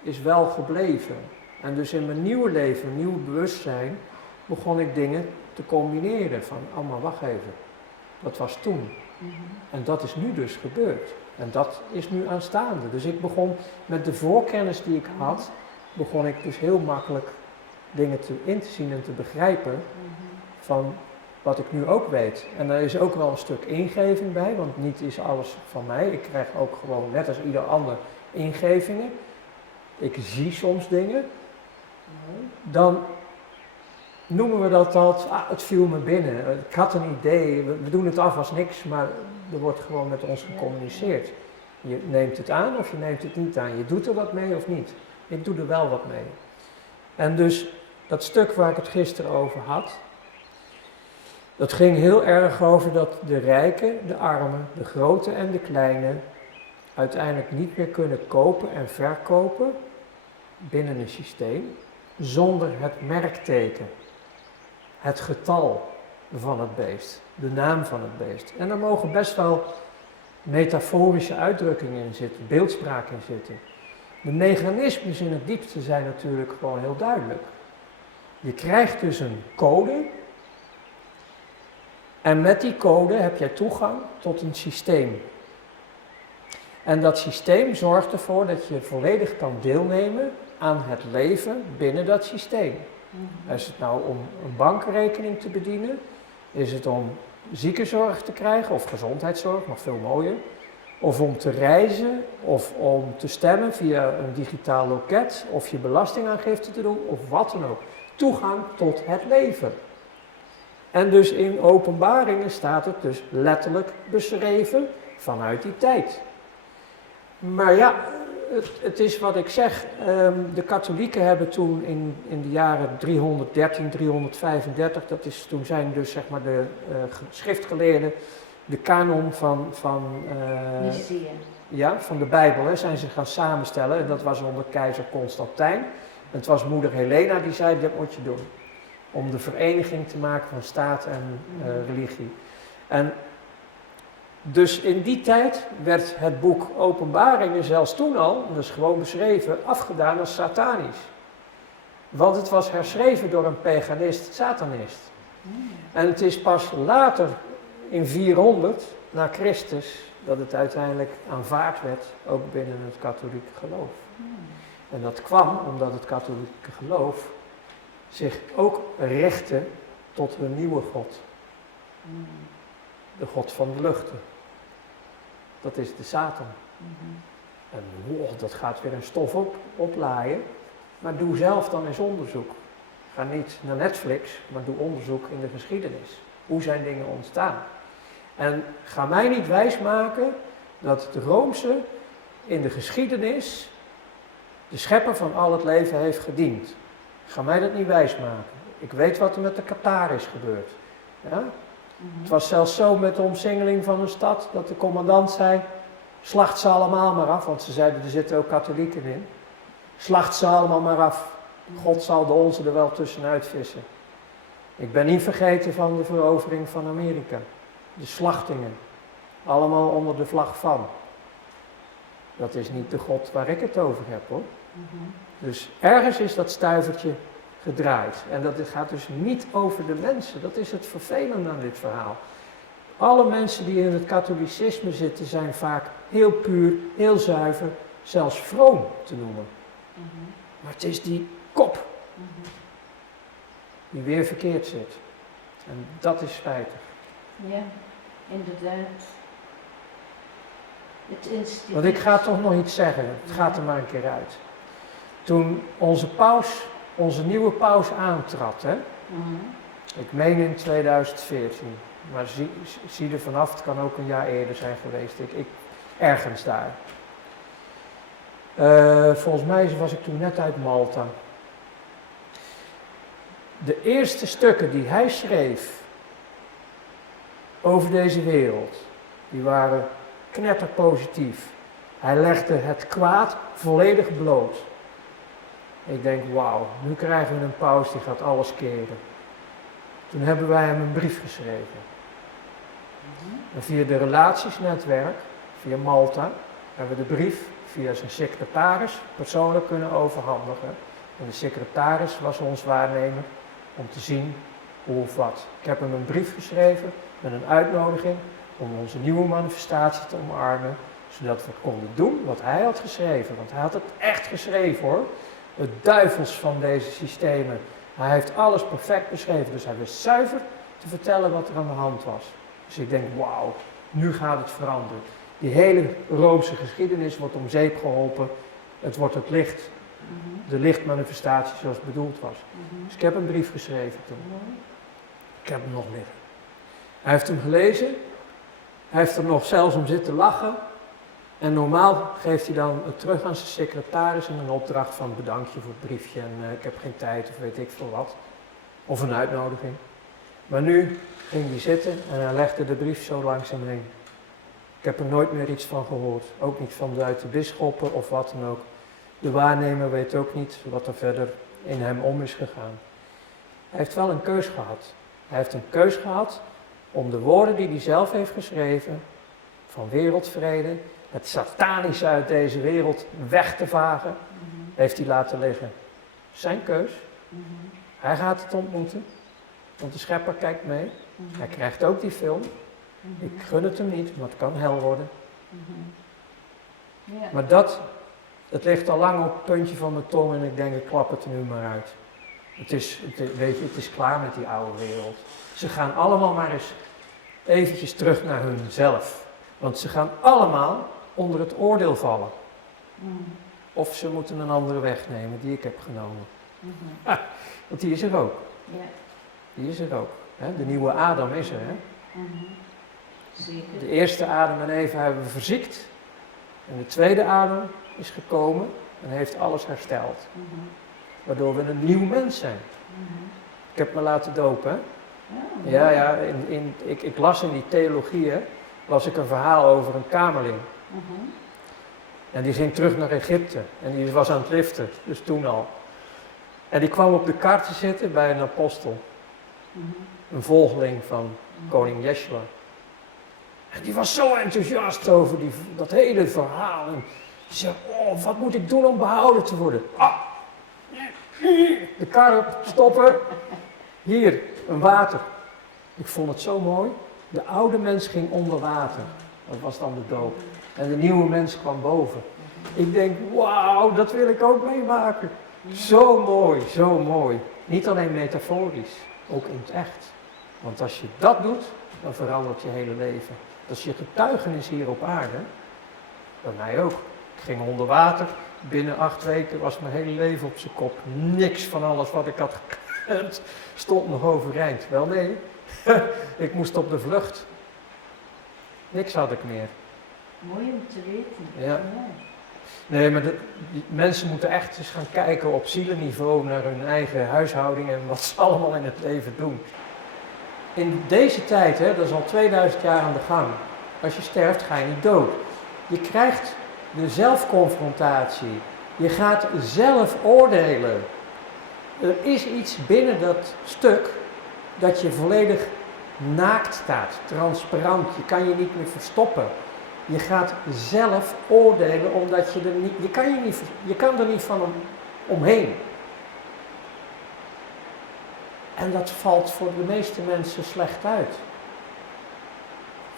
is wel gebleven. En dus in mijn nieuwe leven, nieuw bewustzijn, begon ik dingen te combineren. Van, oh maar wacht even, dat was toen. Mhm. En dat is nu dus gebeurd. En dat is nu aanstaande. Dus ik begon met de voorkennis die ik had, begon ik dus heel makkelijk dingen in te zien en te begrijpen van wat ik nu ook weet. En daar is ook wel een stuk ingeving bij, want niet is alles van mij. Ik krijg ook gewoon, net als ieder ander, ingevingen. Ik zie soms dingen. Dan noemen we dat, het viel me binnen. Ik had een idee, we doen het af als niks, maar er wordt gewoon met ons gecommuniceerd. Je neemt het aan of je neemt het niet aan. Je doet er wat mee of niet. Ik doe er wel wat mee. En dus dat stuk waar ik het gisteren over had, dat ging heel erg over dat de rijken, de armen, de grote en de kleine uiteindelijk niet meer kunnen kopen en verkopen binnen een systeem zonder het merkteken, het getal van het beest, de naam van het beest. En er mogen best wel metaforische uitdrukkingen in zitten, beeldspraak in zitten. De mechanismes in het diepste zijn natuurlijk gewoon heel duidelijk. Je krijgt dus een code en met die code heb jij toegang tot een systeem. En dat systeem zorgt ervoor dat je volledig kan deelnemen aan het leven binnen dat systeem. Is het nou om een bankrekening te bedienen? Is het om ziekenzorg te krijgen of gezondheidszorg, nog veel mooier? Of om te reizen, of om te stemmen via een digitaal loket, of je belastingaangifte te doen, of wat dan ook. Toegang tot het leven. En dus in Openbaringen staat het dus letterlijk beschreven vanuit die tijd. Maar ja, het is wat ik zeg, de katholieken hebben toen in de jaren 313, 335, toen zijn dus zeg maar de schriftgeleerden de kanon van de Bijbel zijn ze gaan samenstellen. En dat was onder keizer Constantijn. En het was moeder Helena die zei, dat moet je doen. Om de vereniging te maken van staat en religie. En dus in die tijd werd het boek Openbaringen zelfs toen al, dat is gewoon beschreven, afgedaan als satanisch. Want het was herschreven door een paganist, satanist. En het is pas later, in 400 na Christus, dat het uiteindelijk aanvaard werd, ook binnen het katholieke geloof. En dat kwam omdat het katholieke geloof zich ook richtte tot een nieuwe God. De God van de luchten. Dat is de Satan. En dat gaat weer een stof oplaaien. Maar doe zelf dan eens onderzoek. Ga niet naar Netflix, maar doe onderzoek in de geschiedenis. Hoe zijn dingen ontstaan? En ga mij niet wijsmaken dat het Roomse in de geschiedenis de schepper van al het leven heeft gediend. Ga mij dat niet wijsmaken. Ik weet wat er met de Qatar is gebeurd. Ja? Het was zelfs zo met de omsingeling van een stad dat de commandant zei, slacht ze allemaal maar af, want ze zeiden er zitten ook katholieken in. Slacht ze allemaal maar af. God zal de onze er wel tussenuit vissen. Ik ben niet vergeten van de verovering van Amerika. De slachtingen. Allemaal onder de vlag van. Dat is niet de God waar ik het over heb hoor. Dus ergens is dat stuivertje gedraaid. En dat gaat dus niet over de mensen. Dat is het vervelende aan dit verhaal. Alle mensen die in het katholicisme zitten zijn vaak heel puur, heel zuiver, zelfs vroom te noemen. Maar het is die kop die weer verkeerd zit. En dat is spijtig. Ja, inderdaad. Het instituut. Want ik ga toch nog iets zeggen, het gaat er maar een keer uit. Toen onze nieuwe paus aantrad, hè? Ik meen in 2014, maar zie er vanaf, het kan ook een jaar eerder zijn geweest, ergens daar. Volgens mij was ik toen net uit Malta. De eerste stukken die hij schreef over deze wereld, die waren knetterpositief. Hij legde het kwaad volledig bloot. Ik denk, wauw, nu krijgen we een paus die gaat alles keren. Toen hebben wij hem een brief geschreven. En via de relatiesnetwerk, via Malta, hebben we de brief via zijn secretaris persoonlijk kunnen overhandigen. En de secretaris was ons waarnemer om te zien hoe of wat. Ik heb hem een brief geschreven met een uitnodiging om onze nieuwe manifestatie te omarmen, zodat we konden doen wat hij had geschreven. Want hij had het echt geschreven hoor. Het duivels van deze systemen. Hij heeft alles perfect beschreven, dus hij wist zuiver te vertellen wat er aan de hand was. Dus ik denk, wauw, nu gaat het veranderen. Die hele Roomse geschiedenis wordt om zeep geholpen. Het wordt het licht, de lichtmanifestatie zoals het bedoeld was. Dus ik heb een brief geschreven toen. Ik heb hem nog liggen. Hij heeft hem gelezen. Hij heeft er nog zelfs om zitten lachen. En normaal geeft hij dan het terug aan zijn secretaris en een opdracht van bedankje voor het briefje en ik heb geen tijd of weet ik veel wat. Of een uitnodiging. Maar nu ging hij zitten en hij legde de brief zo langzaam heen. Ik heb er nooit meer iets van gehoord. Ook niet vanuit de bisschoppen of wat dan ook. De waarnemer weet ook niet wat er verder in hem om is gegaan. Hij heeft wel een keus gehad. Hij heeft een keus gehad om de woorden die hij zelf heeft geschreven van wereldvrede, het satanische uit deze wereld weg te vagen, heeft hij laten liggen. Zijn keus. Hij gaat het ontmoeten, want de schepper kijkt mee. Hij krijgt ook die film. Ik gun het hem niet, maar het kan hel worden. Ja. Maar het ligt al lang op het puntje van mijn tong en ik denk, ik klap het er nu maar uit. Het is klaar met die oude wereld. Ze gaan allemaal maar eens eventjes terug naar hunzelf. Want ze gaan allemaal onder het oordeel vallen. Of ze moeten een andere weg nemen die ik heb genomen. Want die is er ook. Ja. Die is er ook. Hè? De nieuwe Adam is er. Hè? Zeker. De eerste Adam en Eva hebben we verziekt. En de tweede Adam is gekomen en heeft alles hersteld. Waardoor we een nieuw mens zijn. Ik heb me laten dopen. Hè? Ja, ik las in die theologieën, las ik een verhaal over een kamerling. En die ging terug naar Egypte en die was aan het liften, dus toen al. En die kwam op de kar te zitten bij een apostel. Een volgeling van koning Yeshua. En die was zo enthousiast over dat hele verhaal. En die zei, oh, wat moet ik doen om behouden te worden? De kar op, stoppen. Hier, een water. Ik vond het zo mooi. De oude mens ging onder water. Dat was dan de doop. En de nieuwe mens kwam boven. Ik denk, wauw, dat wil ik ook meemaken. Zo mooi, zo mooi. Niet alleen metaforisch, ook in het echt. Want als je dat doet, dan verandert je hele leven. Dat is je getuigenis hier op aarde. Bij mij ook. Ik ging onder water. Binnen 8 weken was mijn hele leven op zijn kop. Niks van alles wat ik had gekend stond nog overeind. Wel nee, ik moest op de vlucht. Niks had ik meer. Mooi om te weten. Ja. Nee, maar die mensen moeten echt eens gaan kijken op zielenniveau naar hun eigen huishouding en wat ze allemaal in het leven doen. In deze tijd, hè, dat is al 2000 jaar aan de gang. Als je sterft, ga je niet dood. Je krijgt de zelfconfrontatie. Je gaat zelf oordelen. Er is iets binnen dat stuk dat je volledig naakt staat, transparant. Je kan je niet meer verstoppen. Je gaat zelf oordelen omdat je er niet, je kan er niet van omheen. En dat valt voor de meeste mensen slecht uit.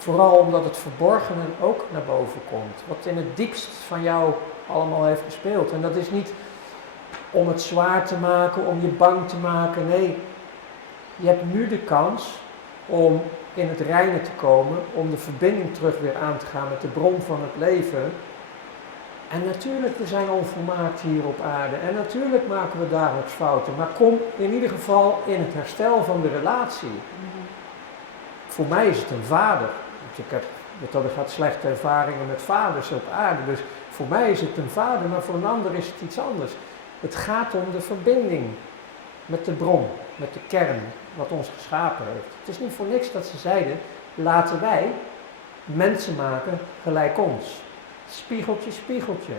Vooral omdat het verborgene ook naar boven komt. Wat in het diepst van jou allemaal heeft gespeeld. En dat is niet om het zwaar te maken, om je bang te maken. Nee, je hebt nu de kans om in het reine te komen. Om de verbinding terug weer aan te gaan met de bron van het leven. En natuurlijk, we zijn onvolmaakt hier op aarde. En natuurlijk maken we dagelijks fouten. Maar kom in ieder geval in het herstel van de relatie. Voor mij is het een vader. Want ik had slechte ervaringen met vaders op aarde. Dus voor mij is het een vader, maar voor een ander is het iets anders. Het gaat om de verbinding met de bron, met de kern, wat ons geschapen heeft. Het is niet voor niks dat ze zeiden, laten wij mensen maken gelijk ons. Spiegeltje, spiegeltje.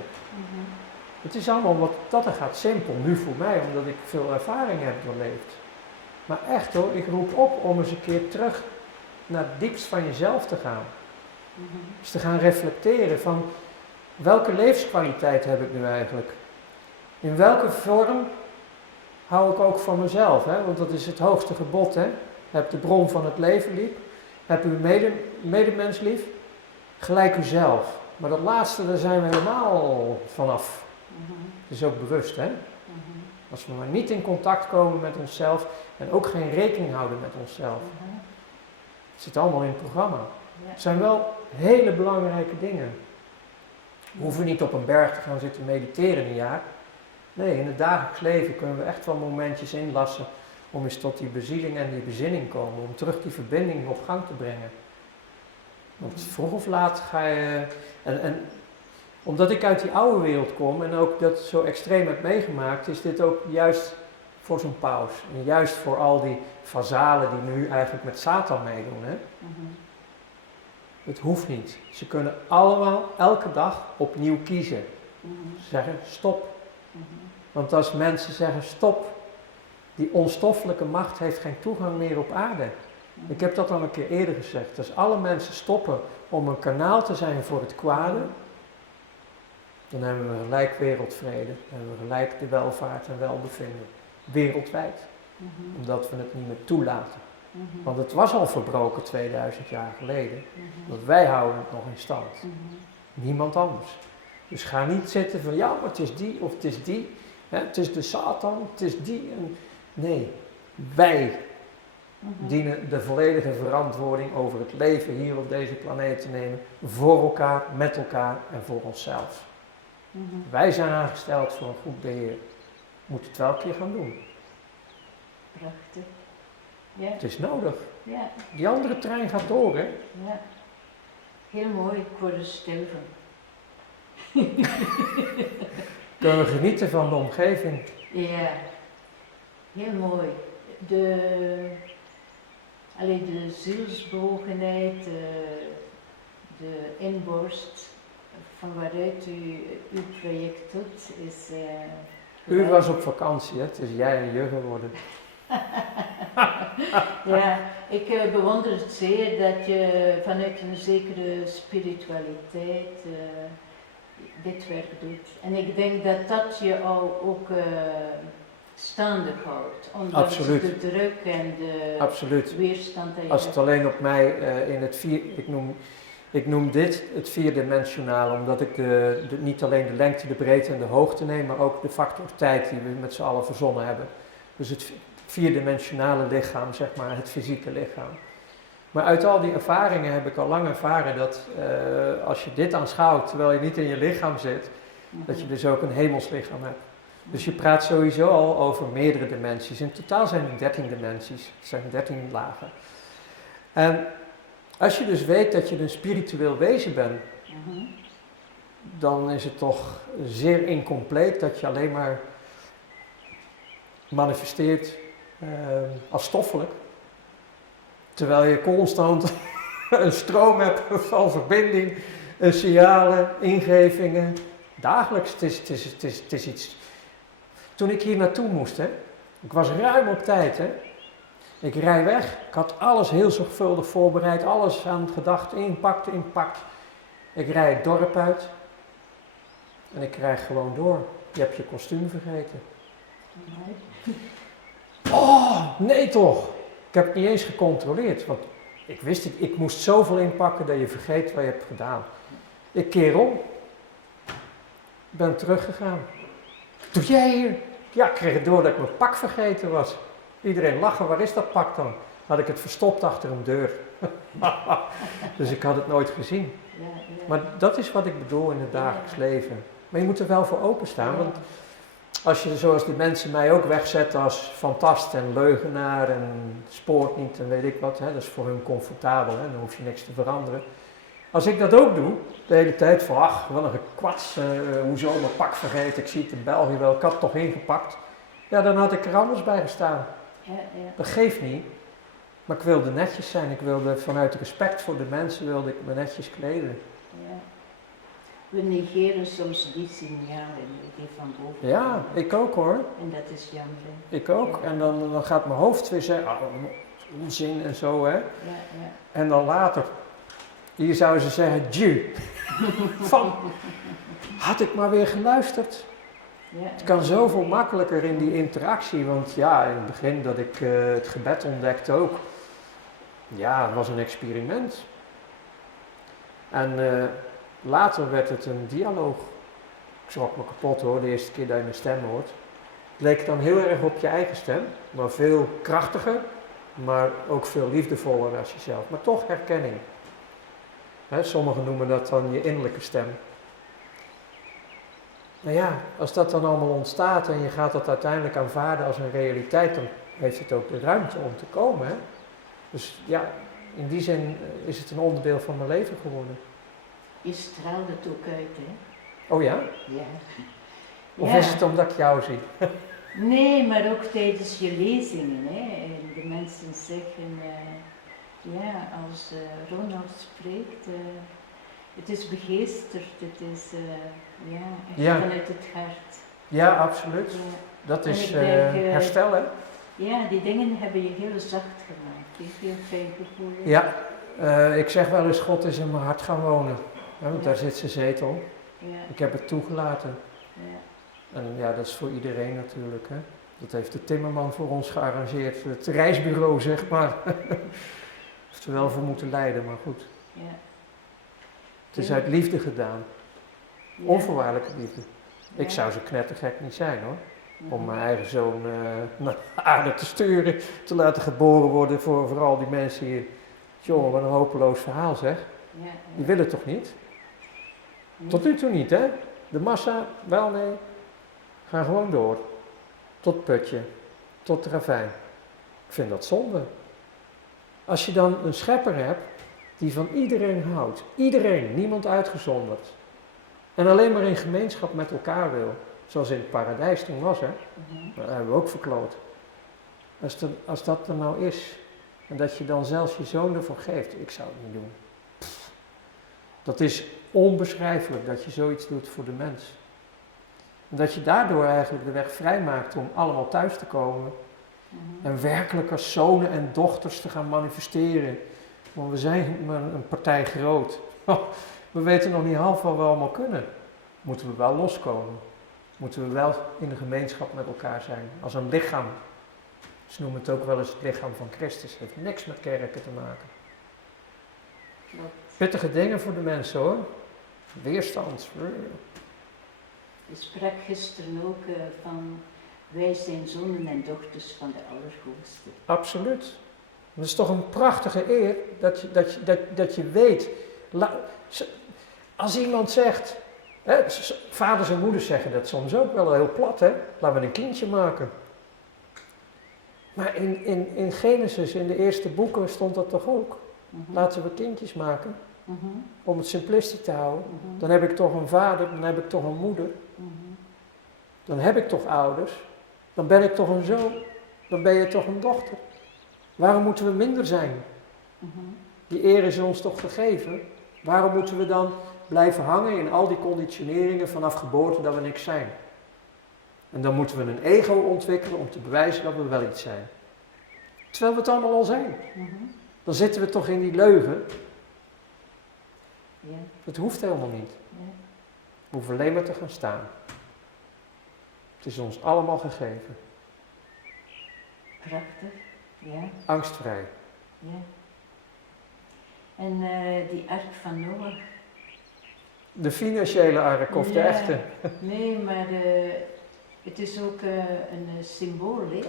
Het is allemaal wat dat er gaat simpel, nu voor mij, omdat ik veel ervaring heb doorleefd. Maar echt hoor, ik roep op om eens een keer terug naar het diepst van jezelf te gaan. Dus te gaan reflecteren van, welke levenskwaliteit heb ik nu eigenlijk? In welke vorm hou ik ook van mezelf? Hè? Want dat is het hoogste gebod. Hè? Heb de bron van het leven lief. Heb uw medemens lief. Gelijk uzelf. Maar dat laatste, daar zijn we helemaal vanaf. Het is ook bewust, hè? Als we maar niet in contact komen met onszelf en ook geen rekening houden met onszelf. Het zit allemaal in het programma. Het zijn wel hele belangrijke dingen. We hoeven niet op een berg te gaan zitten mediteren een jaar. Nee, in het dagelijks leven kunnen we echt wel momentjes inlassen om eens tot die bezieling en die bezinning te komen. Om terug die verbinding op gang te brengen. Want vroeg of laat ga je... En omdat ik uit die oude wereld kom en ook dat zo extreem heb meegemaakt, is dit ook juist voor zo'n paus. En juist voor al die vazalen die nu eigenlijk met Satan meedoen. Hè? Het hoeft niet. Ze kunnen allemaal elke dag opnieuw kiezen. Zeggen stop. Want als mensen zeggen stop, die onstoffelijke macht heeft geen toegang meer op aarde. Ik heb dat al een keer eerder gezegd. Als alle mensen stoppen om een kanaal te zijn voor het kwade, dan hebben we gelijk wereldvrede. Dan hebben we gelijk de welvaart en welbevinden. Wereldwijd. Omdat we het niet meer toelaten. Want het was al verbroken 2000 jaar geleden. Want wij houden het nog in stand. Niemand anders. Dus ga niet zitten van ja, maar het is die of het is die. Het is de Satan, het is die. Nee, wij dienen de volledige verantwoording over het leven hier op deze planeet te nemen. Voor elkaar, met elkaar en voor onszelf. Wij zijn aangesteld voor een goed beheer. Moeten het wel een keer gaan doen. Prachtig. Ja. Het is nodig. Ja. Die andere trein gaat door, hè? Ja. Heel mooi, ik word er stil van. Kunnen we genieten van de omgeving. Ja, heel mooi. De zielsbewogenheid, de inborst van waaruit u uw project doet, is... U was op vakantie, hè? Het is jij en je geworden. Ja, ik bewonder het zeer dat je vanuit een zekere spiritualiteit dit werk doet. En ik denk dat dat je al ook staande houdt, ondanks de druk en de weerstand. Dat je als het alleen op mij in het ik noem dit het vierdimensionale, omdat ik niet alleen de lengte, de breedte en de hoogte neem, maar ook de factor tijd die we met z'n allen verzonnen hebben. Dus het vierdimensionale lichaam, zeg maar, het fysieke lichaam. Maar uit al die ervaringen heb ik al lang ervaren dat als je dit aanschouwt, terwijl je niet in je lichaam zit, dat je dus ook een hemelslichaam hebt. Dus je praat sowieso al over meerdere dimensies. In totaal zijn er 13 dimensies, het zijn 13 lagen. En als je dus weet dat je een spiritueel wezen bent, dan is het toch zeer incompleet dat je alleen maar manifesteert als stoffelijk. Terwijl je constant een stroom hebt van verbinding, signalen, ingevingen. Dagelijks, het is iets. Toen ik hier naartoe moest, hè, ik was ruim op tijd. Hè. Ik rij weg, ik had alles heel zorgvuldig voorbereid, alles aan gedacht, inpakt. Ik rij het dorp uit en ik krijg gewoon door. Je hebt je kostuum vergeten. Oh, nee toch. Ik heb het niet eens gecontroleerd, want ik wist het, ik moest zoveel inpakken dat je vergeet wat je hebt gedaan. Ik keer om. Ben teruggegaan. Wat doe jij hier? Ja, ik kreeg het door dat ik mijn pak vergeten was. Iedereen lachen, waar is dat pak dan? Had ik het verstopt achter een deur. Dus ik had het nooit gezien. Ja, ja. Maar dat is wat ik bedoel in het dagelijks leven. Maar je moet er wel voor openstaan, want als je zoals die mensen mij ook wegzetten als fantast en leugenaar en spoort niet en weet ik wat, hè, dat is voor hun comfortabel, hè, dan hoef je niks te veranderen. Als ik dat ook doe, de hele tijd van ach, wat een gekwats, hoezo mijn pak vergeten, ik zie het in België wel, ik had het toch ingepakt. Ja, dan had ik er anders bij gestaan. Ja, ja. Dat geeft niet, maar ik wilde netjes zijn, ik wilde vanuit respect voor de mensen, wilde ik me netjes kleden. Ja. We negeren soms die signalen die van boven Ja, komen. ik ook hoor. En dat is jammer. Hè. Ik ook. En dan gaat mijn hoofd weer zeggen, ah, onzin en zo hè. Ja, ja. En dan later, hier zouden ze zeggen, Dieu. Van, had ik maar weer geluisterd. Ja, Het kan zoveel makkelijker in die interactie, want ja, in het begin dat ik het gebed ontdekte ook. Ja, het was een experiment. En later werd het een dialoog. Ik schrok me kapot hoor, de eerste keer dat je mijn stem hoort. Het leek dan heel erg op je eigen stem, maar veel krachtiger, maar ook veel liefdevoller als jezelf. Maar toch herkenning. Hè, sommigen noemen dat dan je innerlijke stem. Nou ja, als dat dan allemaal ontstaat en je gaat dat uiteindelijk aanvaarden als een realiteit, dan heeft het ook de ruimte om te komen. Hè? Dus ja, in die zin is het een onderdeel van mijn leven geworden. je straalt het ook uit, hè? Oh ja? Ja. Of Ja. is het omdat ik jou zie? Nee, maar ook tijdens je lezingen. Hè. En de mensen zeggen, ja, als Ronald spreekt, het is begeesterd, het is ja, echt Ja. vanuit het hart. Ja, absoluut. Ja. Dat is En ik denk, herstel, hè? Ja, die dingen hebben je heel zacht gemaakt, hè. Heel fijn gevoel. Hè. Ja, ik zeg wel eens, God is in mijn hart gaan wonen. Ja, want daar zit zijn zetel. Ja, Ik heb het toegelaten. ja. En ja, dat is voor iedereen natuurlijk. Hè? Dat heeft de timmerman voor ons gearrangeerd. Het reisbureau, zeg maar. Heeft er wel voor moeten lijden, maar goed. Ja. Het is uit liefde gedaan. Ja. Onvoorwaardelijke liefde. Ik Ja. zou zo knettergek niet zijn hoor. Mhm. Om mijn eigen zoon naar de aarde te sturen. Te laten geboren worden voor al die mensen hier. Jongen, wat een hopeloos verhaal zeg. Ja, Die willen toch niet? ja. Tot nu toe niet hè. De massa, wel nee. Ga gewoon door. Tot putje. Tot ravijn. Ik vind dat zonde. Als je dan een schepper hebt die van iedereen houdt. Iedereen, niemand uitgezonderd. En alleen maar in gemeenschap met elkaar wil. Zoals in het paradijs toen was hè. Mhm. Dat hebben we ook verkloot. Als dat er nou is. En dat je dan zelfs je zoon ervoor geeft. Ik zou het niet doen. Dat is onbeschrijfelijk dat je zoiets doet voor de mens. En dat je daardoor eigenlijk de weg vrijmaakt om allemaal thuis te komen. Mhm. En werkelijk als zonen en dochters te gaan manifesteren. Want we zijn maar een partij groot. We weten nog niet half wat we allemaal kunnen. Moeten we wel loskomen. Moeten we wel in de gemeenschap met elkaar zijn. Als een lichaam. Ze noemen het ook wel eens het lichaam van Christus. Het heeft niks met kerken te maken. Klopt. Pittige dingen voor de mensen hoor. Weerstand. Je sprak gisteren ook van wij zijn zonen en dochters van de Allerhoogste. Absoluut. Dat is toch een prachtige eer dat je weet. Als iemand zegt, hè, vaders en moeders zeggen dat soms ook wel heel plat, hè? Laten we een kindje maken. Maar in Genesis, in de eerste boeken, stond dat toch ook. Mhm. Laten we kindjes maken, Mhm. om het simplistisch te houden. Mhm. Dan heb ik toch een vader, dan heb ik toch een moeder, Mhm. dan heb ik toch ouders, dan ben ik toch een zoon, dan ben je toch een dochter. Waarom moeten we minder zijn? Mhm. Die eer is ons toch gegeven. Waarom moeten we dan blijven hangen in al die conditioneringen vanaf geboorte dat we niks zijn? En dan moeten we een ego ontwikkelen om te bewijzen dat we wel iets zijn. Terwijl we het allemaal al zijn. Mhm. Dan zitten we toch in die leugen. Ja. Het hoeft helemaal niet. Ja. We hoeven alleen maar te gaan staan. Het is ons allemaal gegeven. Prachtig. Ja. Angstvrij. Ja. En die ark van Noach. De financiële ark of de Ja, echte? Nee, maar het is ook een symbool. Hè?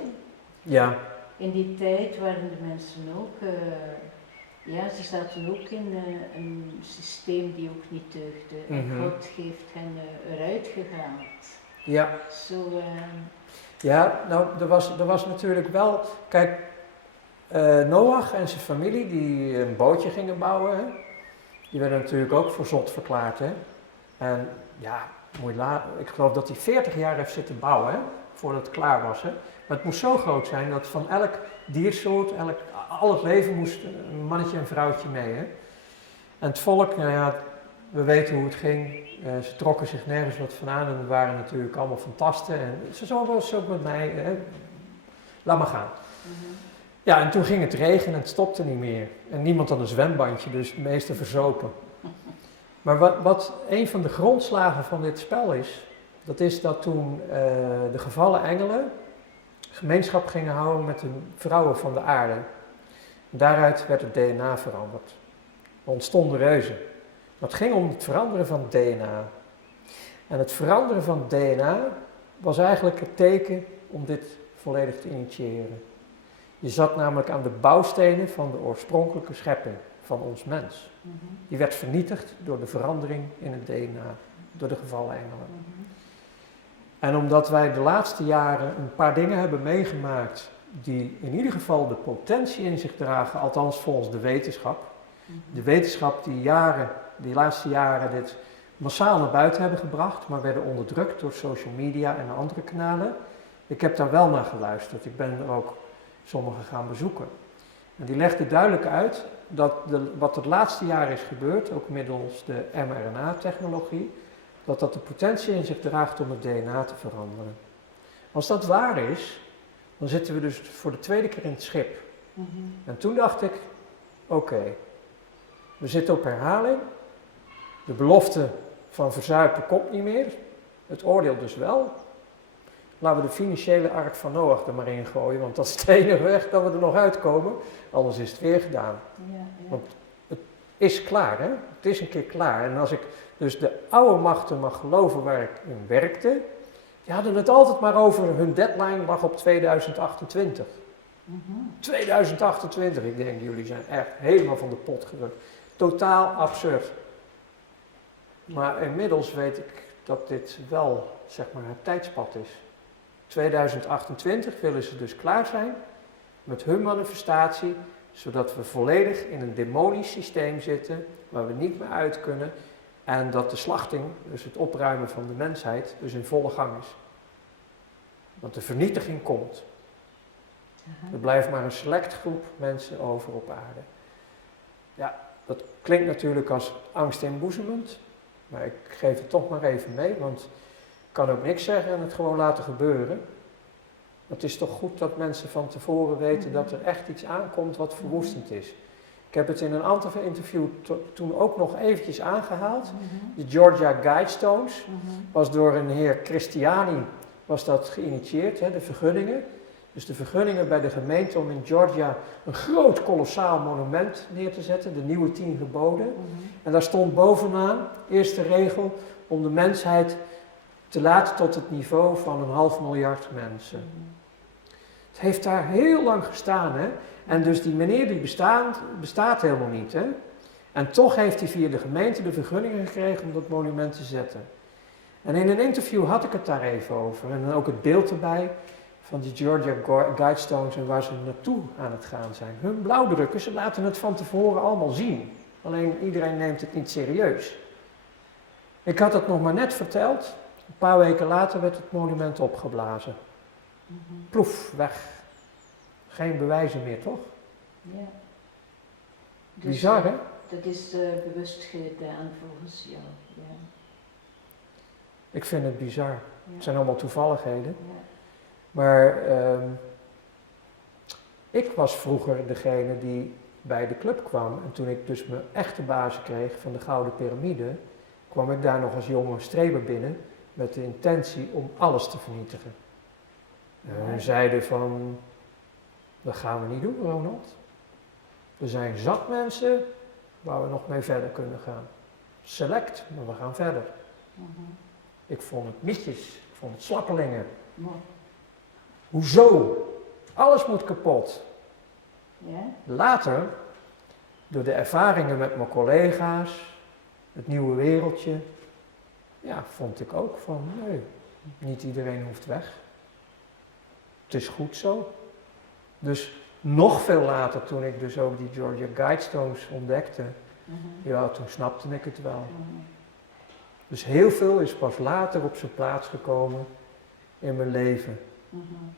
Ja, In die tijd waren de mensen ook, ja, ze zaten ook in een systeem die ook niet deugde. En Mhm. God heeft hen eruit gehaald. ja. Zo, Ja, nou, er was natuurlijk wel, kijk, Noach en zijn familie die een bootje gingen bouwen, hè, die werden natuurlijk ook voor zot verklaard. Hè. En ja, ik geloof dat hij 40 jaar heeft zitten bouwen, hè, voordat het klaar was. Hè. Maar het moest zo groot zijn dat van elk diersoort, al het leven moest een mannetje en vrouwtje mee. Hè. En het volk, nou ja, we weten hoe het ging. Ze trokken zich nergens wat van aan en we waren natuurlijk allemaal fantasten. En zo was het ook met mij. Hè. Laat maar gaan. Ja, en toen ging het regenen en het stopte niet meer. En niemand had een zwembandje, dus de meesten verzopen. Maar wat een van de grondslagen van dit spel is, dat is dat toen de gevallen engelen gemeenschap gingen houden met de vrouwen van de aarde. Daaruit werd het DNA veranderd. Er ontstonden reuzen. Maar het ging om het veranderen van het DNA. En het veranderen van het DNA was eigenlijk het teken om dit volledig te initiëren. Je zat namelijk aan de bouwstenen van de oorspronkelijke schepping van ons mens. Die werd vernietigd door de verandering in het DNA, door de gevallen engelen. En omdat wij de laatste jaren een paar dingen hebben meegemaakt die in ieder geval de potentie in zich dragen, althans volgens de wetenschap. De wetenschap die laatste jaren dit massaal naar buiten hebben gebracht, maar werden onderdrukt door social media en andere kanalen. Ik heb daar wel naar geluisterd. Ik ben er ook sommige gaan bezoeken. En die legde duidelijk uit dat wat het laatste jaar is gebeurd, ook middels de mRNA-technologie, dat de potentie in zich draagt om het DNA te veranderen. Als dat waar is, dan zitten we dus voor de tweede keer in het schip. En toen dacht ik, oké, we zitten op herhaling. De belofte van verzuipen komt niet meer. Het oordeel dus wel. Laten we de financiële ark van Noach er maar in gooien, want dat is de enige weg dat we er nog uitkomen. Anders is het weer gedaan. Ja. Want het is klaar, hè? Het is een keer klaar. En als ik dus de oude machten mag geloven waar ik in werkte, die hadden het altijd maar over hun deadline lag op 2028. 2028, ik denk jullie zijn echt helemaal van de pot gerukt. Totaal absurd. Maar inmiddels weet ik dat dit wel, zeg maar, het tijdspad is. 2028 willen ze dus klaar zijn met hun manifestatie, zodat we volledig in een demonisch systeem zitten, waar we niet meer uit kunnen, en dat de slachting, dus het opruimen van de mensheid, dus in volle gang is. Want de vernietiging komt. Er blijft maar een select groep mensen over op aarde. Ja, dat klinkt natuurlijk als angstinboezemend, maar ik geef het toch maar even mee, want ik kan ook niks zeggen en het gewoon laten gebeuren. Het is toch goed dat mensen van tevoren weten dat er echt iets aankomt wat verwoestend is. Ik heb het in een aantal interview toen ook nog eventjes aangehaald. De Georgia Guidestones was door een heer Christiani was dat geïnitieerd, hè, de vergunningen. Dus de vergunningen bij de gemeente om in Georgia een groot kolossaal monument neer te zetten, de nieuwe 10 geboden. En daar stond bovenaan, eerste regel, om de mensheid te laten tot het niveau van 500 miljoen mensen. Het heeft daar heel lang gestaan, hè. En dus die meneer die bestaat helemaal niet, hè. En toch heeft hij via de gemeente de vergunningen gekregen om dat monument te zetten. En in een interview had ik het daar even over. En dan ook het beeld erbij van die Georgia Guidestones en waar ze naartoe aan het gaan zijn. Hun blauwdrukken, ze laten het van tevoren allemaal zien. Alleen iedereen neemt het niet serieus. Ik had het nog maar net verteld. Een paar weken later werd het monument opgeblazen. Ploef, weg. Geen bewijzen meer, toch? Ja. Dus, Bizar, hè? Dat is bewust gedaan volgens jou. Ja. Ik vind het bizar. Ja. Het zijn allemaal toevalligheden. Ja. Maar ik was vroeger degene die bij de club kwam. En toen ik dus mijn echte basis kreeg van de Gouden Piramide, kwam ik daar nog als jonge streber binnen met de intentie om alles te vernietigen. En hun zeiden van, dat gaan we niet doen, Ronald. Er zijn zat mensen waar we nog mee verder kunnen gaan. Select, maar we gaan verder. Ik vond het mietjes, ik vond het slappelingen. Mooi. Hoezo? Alles moet kapot. Ja? Later, door de ervaringen met mijn collega's, het nieuwe wereldje, ja, vond ik ook van, nee, niet iedereen hoeft weg. Het is goed zo. Dus nog veel later, toen ik dus ook die Georgia Guidestones ontdekte, ja, toen snapte ik het wel. Dus heel veel is pas later op zijn plaats gekomen in mijn leven.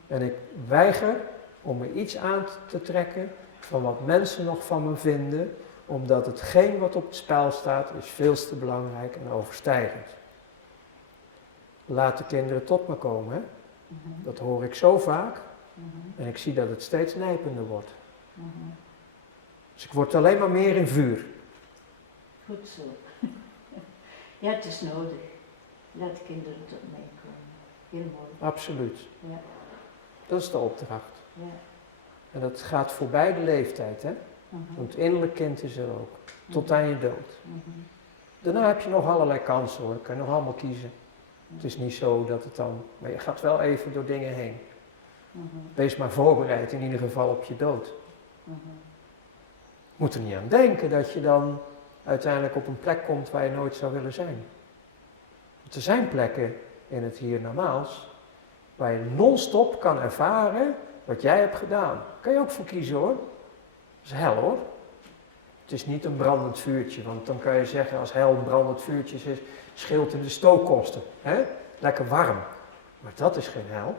En ik weiger om me iets aan te trekken van wat mensen nog van me vinden, omdat hetgeen wat op het spel staat is veel te belangrijk en overstijgend. Laat de kinderen tot me komen, hè? Dat hoor ik zo vaak en ik zie dat het steeds nijpender wordt. Dus ik word alleen maar meer in vuur. Goed zo. Ja, het is nodig. Laat de kinderen tot mij komen. Heel mooi. Absoluut. Ja. Dat is de opdracht. Ja. En dat gaat voorbij de leeftijd, hè? Want het innerlijk kind is er ook. Tot aan je dood. Daarna heb je nog allerlei kansen hoor. Je kan nog allemaal kiezen. Het is niet zo dat het dan... Maar je gaat wel even door dingen heen. Wees maar voorbereid in ieder geval op je dood. Je moet er niet aan denken dat je dan uiteindelijk op een plek komt waar je nooit zou willen zijn. Want er zijn plekken in het hiernamaals waar je non-stop kan ervaren wat jij hebt gedaan. Daar kan je ook voor kiezen hoor. Dat is hel hoor. Het is niet een brandend vuurtje, want dan kan je zeggen als hel een brandend vuurtje is, scheelt in de stookkosten. Hè? Lekker warm. Maar dat is geen hel.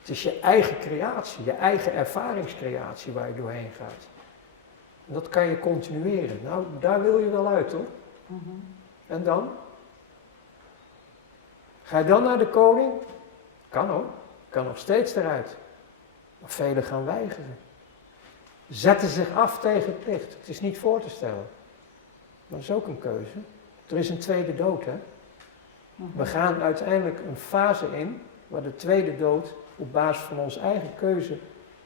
Het is je eigen creatie, je eigen ervaringscreatie waar je doorheen gaat. En dat kan je continueren. Nou, daar wil je wel uit hoor. En dan? Ga je dan naar de koning? Kan hoor. Kan nog steeds eruit. Maar velen gaan weigeren. Zetten zich af tegen het licht. Het is niet voor te stellen. Maar dat is ook een keuze. Er is een tweede dood hè. We gaan uiteindelijk een fase in waar de tweede dood op basis van onze eigen keuze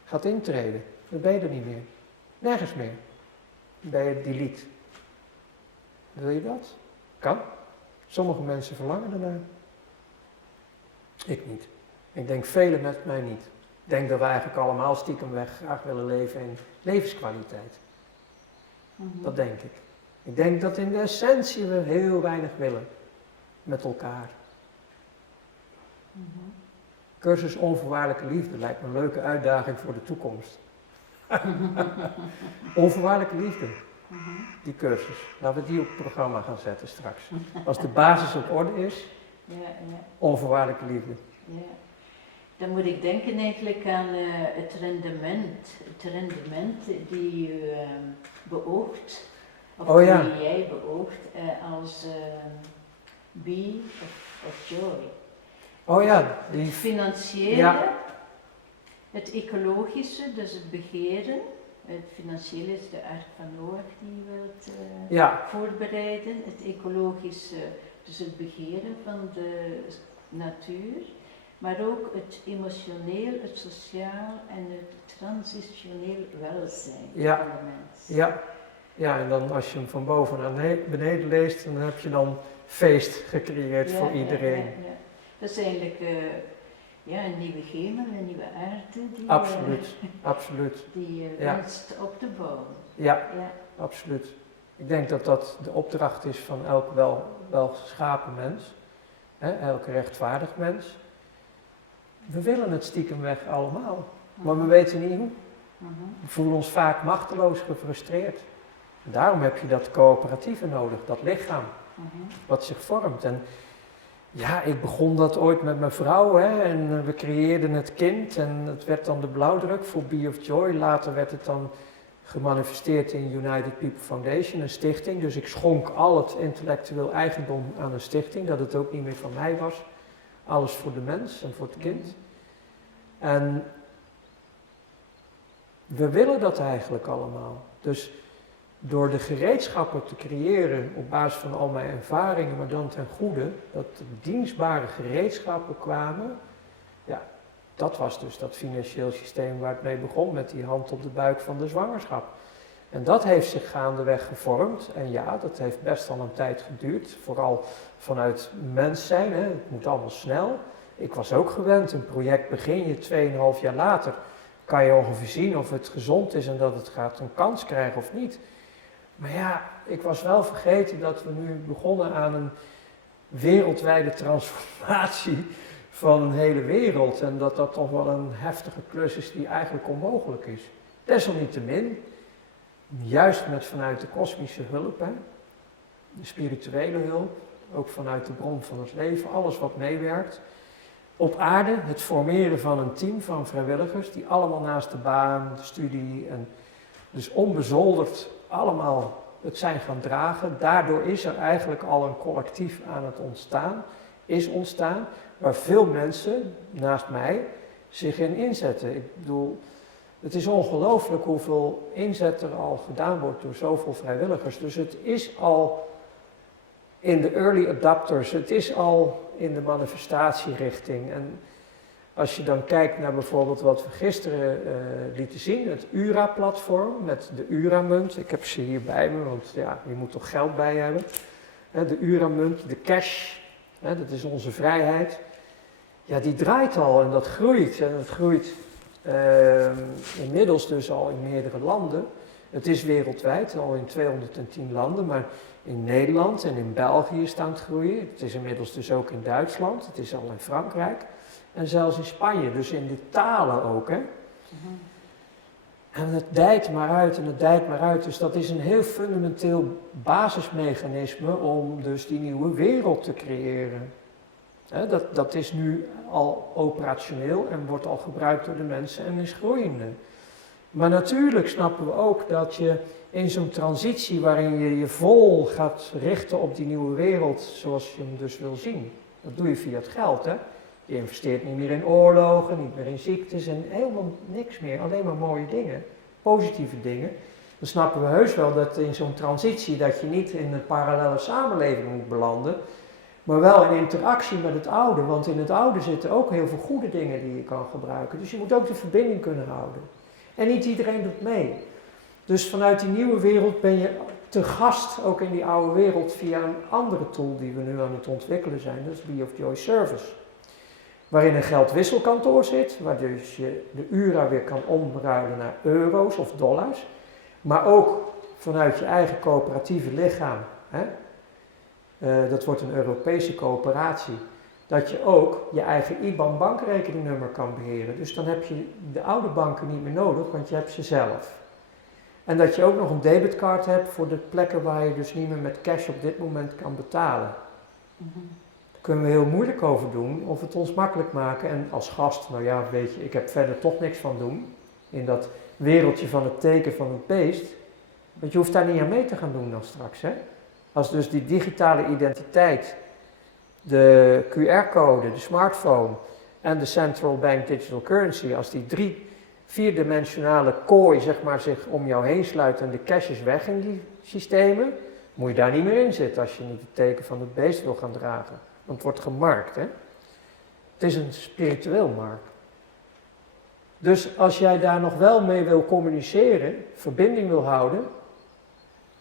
gaat intreden. Dan ben je er niet meer. Nergens meer. Dan ben je delete. Wil je dat? Kan. Sommige mensen verlangen ernaar. Ik niet. Ik denk velen met mij niet. Ik denk dat we eigenlijk allemaal stiekem weg graag willen leven in levenskwaliteit. Dat denk ik. Ik denk dat in de essentie we heel weinig willen met elkaar. Cursus onvoorwaardelijke liefde lijkt me een leuke uitdaging voor de toekomst. Onvoorwaardelijke liefde. Die cursus. Laten we die op het programma gaan zetten straks. Als de basis op orde is, onvoorwaardelijke liefde. Ja. Dan moet ik denken eigenlijk aan het rendement. Het rendement die u beoogt, of die jij beoogt als be of joy. Oh ja, Het financiële, het ecologische, dus het begeren. Het financiële is de ark van Noach die je wilt voorbereiden. Het ecologische, dus het begeren van de natuur. Maar ook het emotioneel, het sociaal en het transitioneel welzijn van de mens. Ja, en dan als je hem van boven naar beneden leest, dan heb je dan feest gecreëerd voor iedereen. Ja. Dat is eigenlijk een nieuwe hemel, een nieuwe aarde die, absoluut. die je wenst op te bouwen. Ja, absoluut. Ik denk dat dat de opdracht is van elk welgeschapen mens, elke rechtvaardig mens. We willen het stiekem weg allemaal, maar we weten niet hoe. We voelen ons vaak machteloos, gefrustreerd. En daarom heb je dat coöperatieve nodig, dat lichaam, wat zich vormt. En ja, ik begon dat ooit met mijn vrouw en we creëerden het kind en het werd dan de blauwdruk voor Be of Joy. Later werd het dan gemanifesteerd in United People Foundation, een stichting. Dus ik schonk al het intellectueel eigendom aan een stichting, dat het ook niet meer van mij was. Alles voor de mens en voor het kind. En we willen dat eigenlijk allemaal. Dus door de gereedschappen te creëren op basis van al mijn ervaringen, maar dan ten goede, dat dienstbare gereedschappen kwamen, dat was dus dat financieel systeem waar het mee begon met die hand op de buik van de zwangerschap. En dat heeft zich gaandeweg gevormd. En ja, dat heeft best al een tijd geduurd. Vooral vanuit mens zijn, hè. Het moet allemaal snel. Ik was ook gewend, een project begin je 2,5 jaar later. Kan je ongeveer zien of het gezond is en dat het gaat een kans krijgen of niet. Maar ja, ik was wel vergeten dat we nu begonnen aan een wereldwijde transformatie van een hele wereld. En dat dat toch wel een heftige klus is die eigenlijk onmogelijk is. Desalniettemin, juist vanuit de kosmische hulp, hè, de spirituele hulp, ook vanuit de bron van het leven, alles wat meewerkt. Op aarde het formeren van een team van vrijwilligers die allemaal naast de baan, de studie en dus onbezolderd allemaal het zijn gaan dragen. Daardoor is er eigenlijk al een collectief aan het ontstaan, waar veel mensen naast mij zich in inzetten. Ik bedoel, het is ongelooflijk hoeveel inzet er al gedaan wordt door zoveel vrijwilligers. Dus het is al in de early adapters, het is al in de manifestatierichting. En als je dan kijkt naar bijvoorbeeld wat we gisteren lieten zien, het URA-platform met de URA-munt. Ik heb ze hier bij me, want ja, je moet toch geld bij hebben. De URA-munt, de cash, dat is onze vrijheid. Ja, die draait al en dat groeit. En dat groeit inmiddels dus al in meerdere landen. Het is wereldwijd, al in 210 landen, maar in Nederland en in België is het aan het groeien. Het is inmiddels dus ook in Duitsland, het is al in Frankrijk en zelfs in Spanje, dus in de talen ook. Hè? En het dijt maar uit en het dijt maar uit, dus dat is een heel fundamenteel basismechanisme om dus die nieuwe wereld te creëren. Dat is nu al operationeel en wordt al gebruikt door de mensen en is groeiende. Maar natuurlijk snappen we ook dat je in zo'n transitie waarin je je vol gaat richten op die nieuwe wereld zoals je hem dus wil zien. Dat doe je via het geld, hè. Je investeert niet meer in oorlogen, niet meer in ziektes en helemaal niks meer. Alleen maar mooie dingen, positieve dingen. Dan snappen we heus wel dat in zo'n transitie dat je niet in een parallele samenleving moet belanden, maar wel in interactie met het oude. Want in het oude zitten ook heel veel goede dingen die je kan gebruiken. Dus je moet ook de verbinding kunnen houden. En niet iedereen doet mee. Dus vanuit die nieuwe wereld ben je te gast ook in die oude wereld via een andere tool die we nu aan het ontwikkelen zijn. Dat is Be of Joy Service. Waarin een geldwisselkantoor zit, waar dus je de URA weer kan omruilen naar euro's of dollars. Maar ook vanuit je eigen coöperatieve lichaam. Hè? Dat wordt een Europese coöperatie. Dat je ook je eigen IBAN bankrekeningnummer kan beheren. Dus dan heb je de oude banken niet meer nodig, want je hebt ze zelf. En dat je ook nog een debitcard hebt voor de plekken waar je dus niet meer met cash op dit moment kan betalen. Daar kunnen we heel moeilijk over doen, of het ons makkelijk maken. En als gast, nou ja, weet je, ik heb verder toch niks van doen. In dat wereldje van het teken van het beest. Want je hoeft daar niet aan mee te gaan doen dan straks, hè. Als dus die digitale identiteit, de QR-code, de smartphone en de central bank digital currency, als die 4-dimensionale kooi zeg maar, zich om jou heen sluit en de cash is weg in die systemen, moet je daar niet meer in zitten als je niet het teken van het beest wil gaan dragen. Want het wordt gemarkt, hè. Het is een spiritueel markt. Dus als jij daar nog wel mee wil communiceren, verbinding wil houden,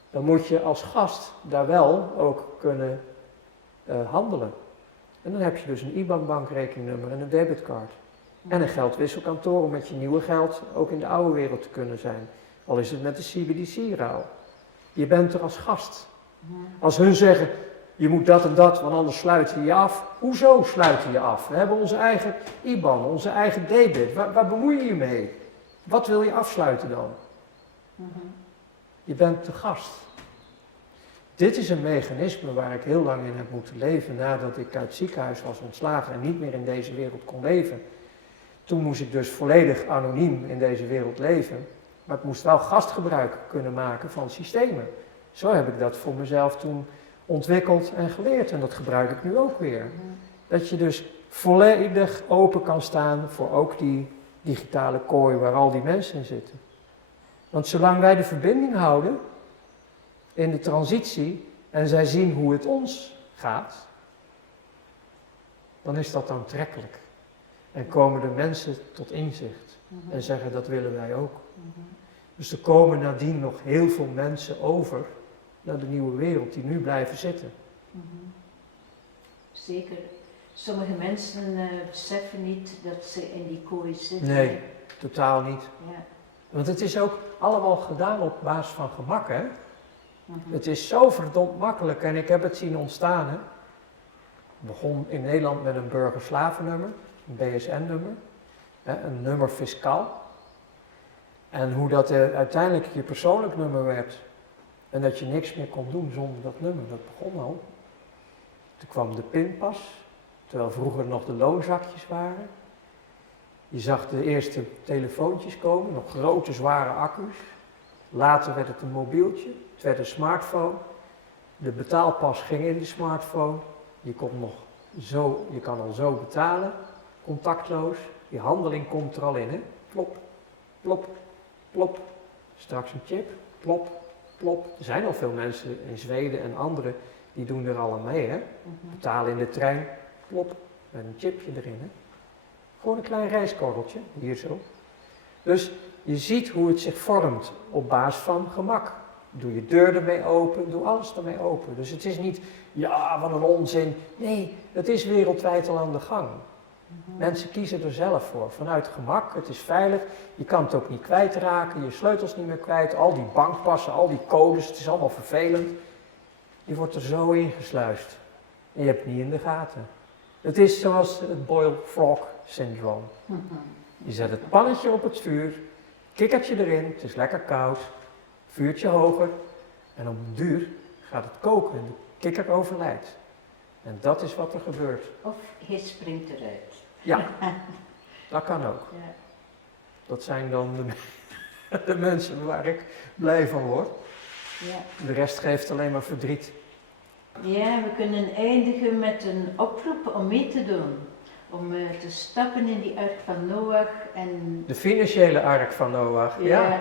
dan moet je als gast daar wel ook kunnen handelen. En dan heb je dus een IBAN-bankrekeningnummer en een debitcard. En een geldwisselkantoor om met je nieuwe geld ook in de oude wereld te kunnen zijn. Al is het met de CBDC-ruil. Je bent er als gast. Als hun zeggen, je moet dat en dat, want anders sluiten we je af. Hoezo sluiten we je af? We hebben onze eigen IBAN, onze eigen debit. Waar bemoei je je mee? Wat wil je afsluiten dan? Je bent de gast. Dit is een mechanisme waar ik heel lang in heb moeten leven nadat ik uit het ziekenhuis was ontslagen en niet meer in deze wereld kon leven. Toen moest ik dus volledig anoniem in deze wereld leven, maar ik moest wel gastgebruik kunnen maken van systemen. Zo heb ik dat voor mezelf toen ontwikkeld en geleerd en dat gebruik ik nu ook weer. Dat je dus volledig open kan staan voor ook die digitale kooi waar al die mensen in zitten. Want zolang wij de verbinding houden in de transitie en zij zien hoe het ons gaat, dan is dat aantrekkelijk. En komen de mensen tot inzicht en zeggen dat willen wij ook. Dus er komen nadien nog heel veel mensen over naar de nieuwe wereld die nu blijven zitten. Zeker. Sommige mensen beseffen niet dat ze in die kooi zitten. Nee, totaal niet. Ja. Want het is ook allemaal gedaan op basis van gemak, hè? Het is zo verdomd makkelijk en ik heb het zien ontstaan, hè? Het begon in Nederland met een burgerslavennummer, een BSN-nummer, een nummer fiscaal. En hoe dat uiteindelijk je persoonlijk nummer werd en dat je niks meer kon doen zonder dat nummer, dat begon al. Toen kwam de pinpas, terwijl vroeger nog de loonzakjes waren. Je zag de eerste telefoontjes komen, nog grote zware accu's. Later werd het een mobieltje, het werd een smartphone. De betaalpas ging in de smartphone. Je kan al zo betalen, contactloos. Die handeling komt er al in, hè? Plop, plop, plop. Straks een chip, plop, plop. Er zijn al veel mensen in Zweden en anderen die doen er al aan mee, hè? Betalen in de trein, plop, met een chipje erin, hè? Gewoon een klein reiskorreltje, hier zo. Dus je ziet hoe het zich vormt op basis van gemak. Doe je deur ermee open, doe alles ermee open. Dus het is niet, ja, wat een onzin. Nee, het is wereldwijd al aan de gang. Mensen kiezen er zelf voor, vanuit gemak, het is veilig. Je kan het ook niet kwijtraken, je sleutels niet meer kwijt. Al die bankpassen, al die codes, het is allemaal vervelend. Je wordt er zo ingesluist. En je hebt het niet in de gaten. Het is zoals het boiled frog syndroom. Je zet het pannetje op het vuur, kikkertje erin, het is lekker koud, vuurtje hoger en op een duur gaat het koken en de kikker overlijdt. En dat is wat er gebeurt. Of hij springt eruit. Ja, dat kan ook. Ja. Dat zijn dan de mensen waar ik blij van word. Ja. De rest geeft alleen maar verdriet. Ja, we kunnen eindigen met een oproep om mee te doen. Om te stappen in die ark van Noach en... De financiële ark van Noach, ja.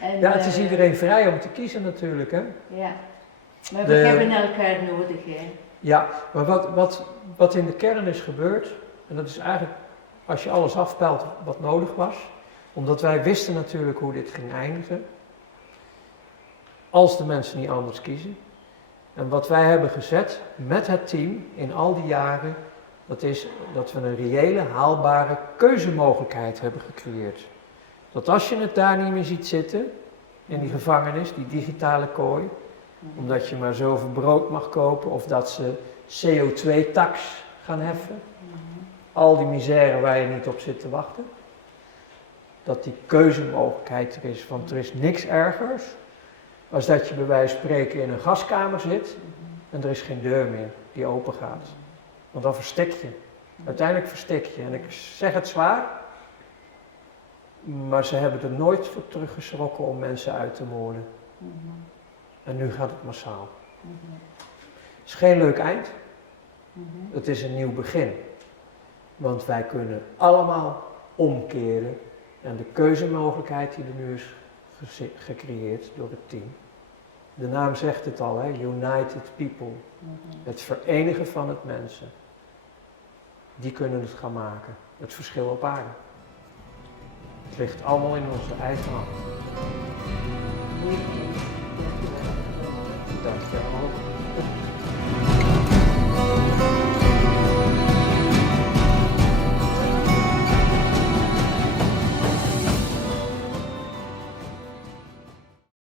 En, Ja, het is iedereen vrij om te kiezen natuurlijk, hè. Ja, maar we hebben elkaar nodig, hè. Ja, maar wat in de kern is gebeurd, en dat is eigenlijk als je alles afpelt wat nodig was, omdat wij wisten natuurlijk hoe dit ging eindigen, als de mensen niet anders kiezen. En wat wij hebben gezet met het team in al die jaren, dat is dat we een reële, haalbare keuzemogelijkheid hebben gecreëerd. Dat als je het daar niet meer ziet zitten, in die gevangenis, die digitale kooi, omdat je maar zoveel brood mag kopen of dat ze CO2-tax gaan heffen, al die misère waar je niet op zit te wachten, dat die keuzemogelijkheid er is, want er is niks ergers als dat je bij wijze van spreken in een gaskamer zit en er is geen deur meer die open gaat. Want dan verstik je. Uiteindelijk verstik je. En ik zeg het zwaar, maar ze hebben er nooit voor teruggeschrokken om mensen uit te moorden. En nu gaat het massaal. Het is geen leuk eind. Het is een nieuw begin. Want wij kunnen allemaal omkeren. En de keuzemogelijkheid die er nu is gecreëerd door het team. De naam zegt het al, hè? United People. Het verenigen van het mensen. Die kunnen het gaan maken. Het verschil op aarde. Het ligt allemaal in onze eigen hand.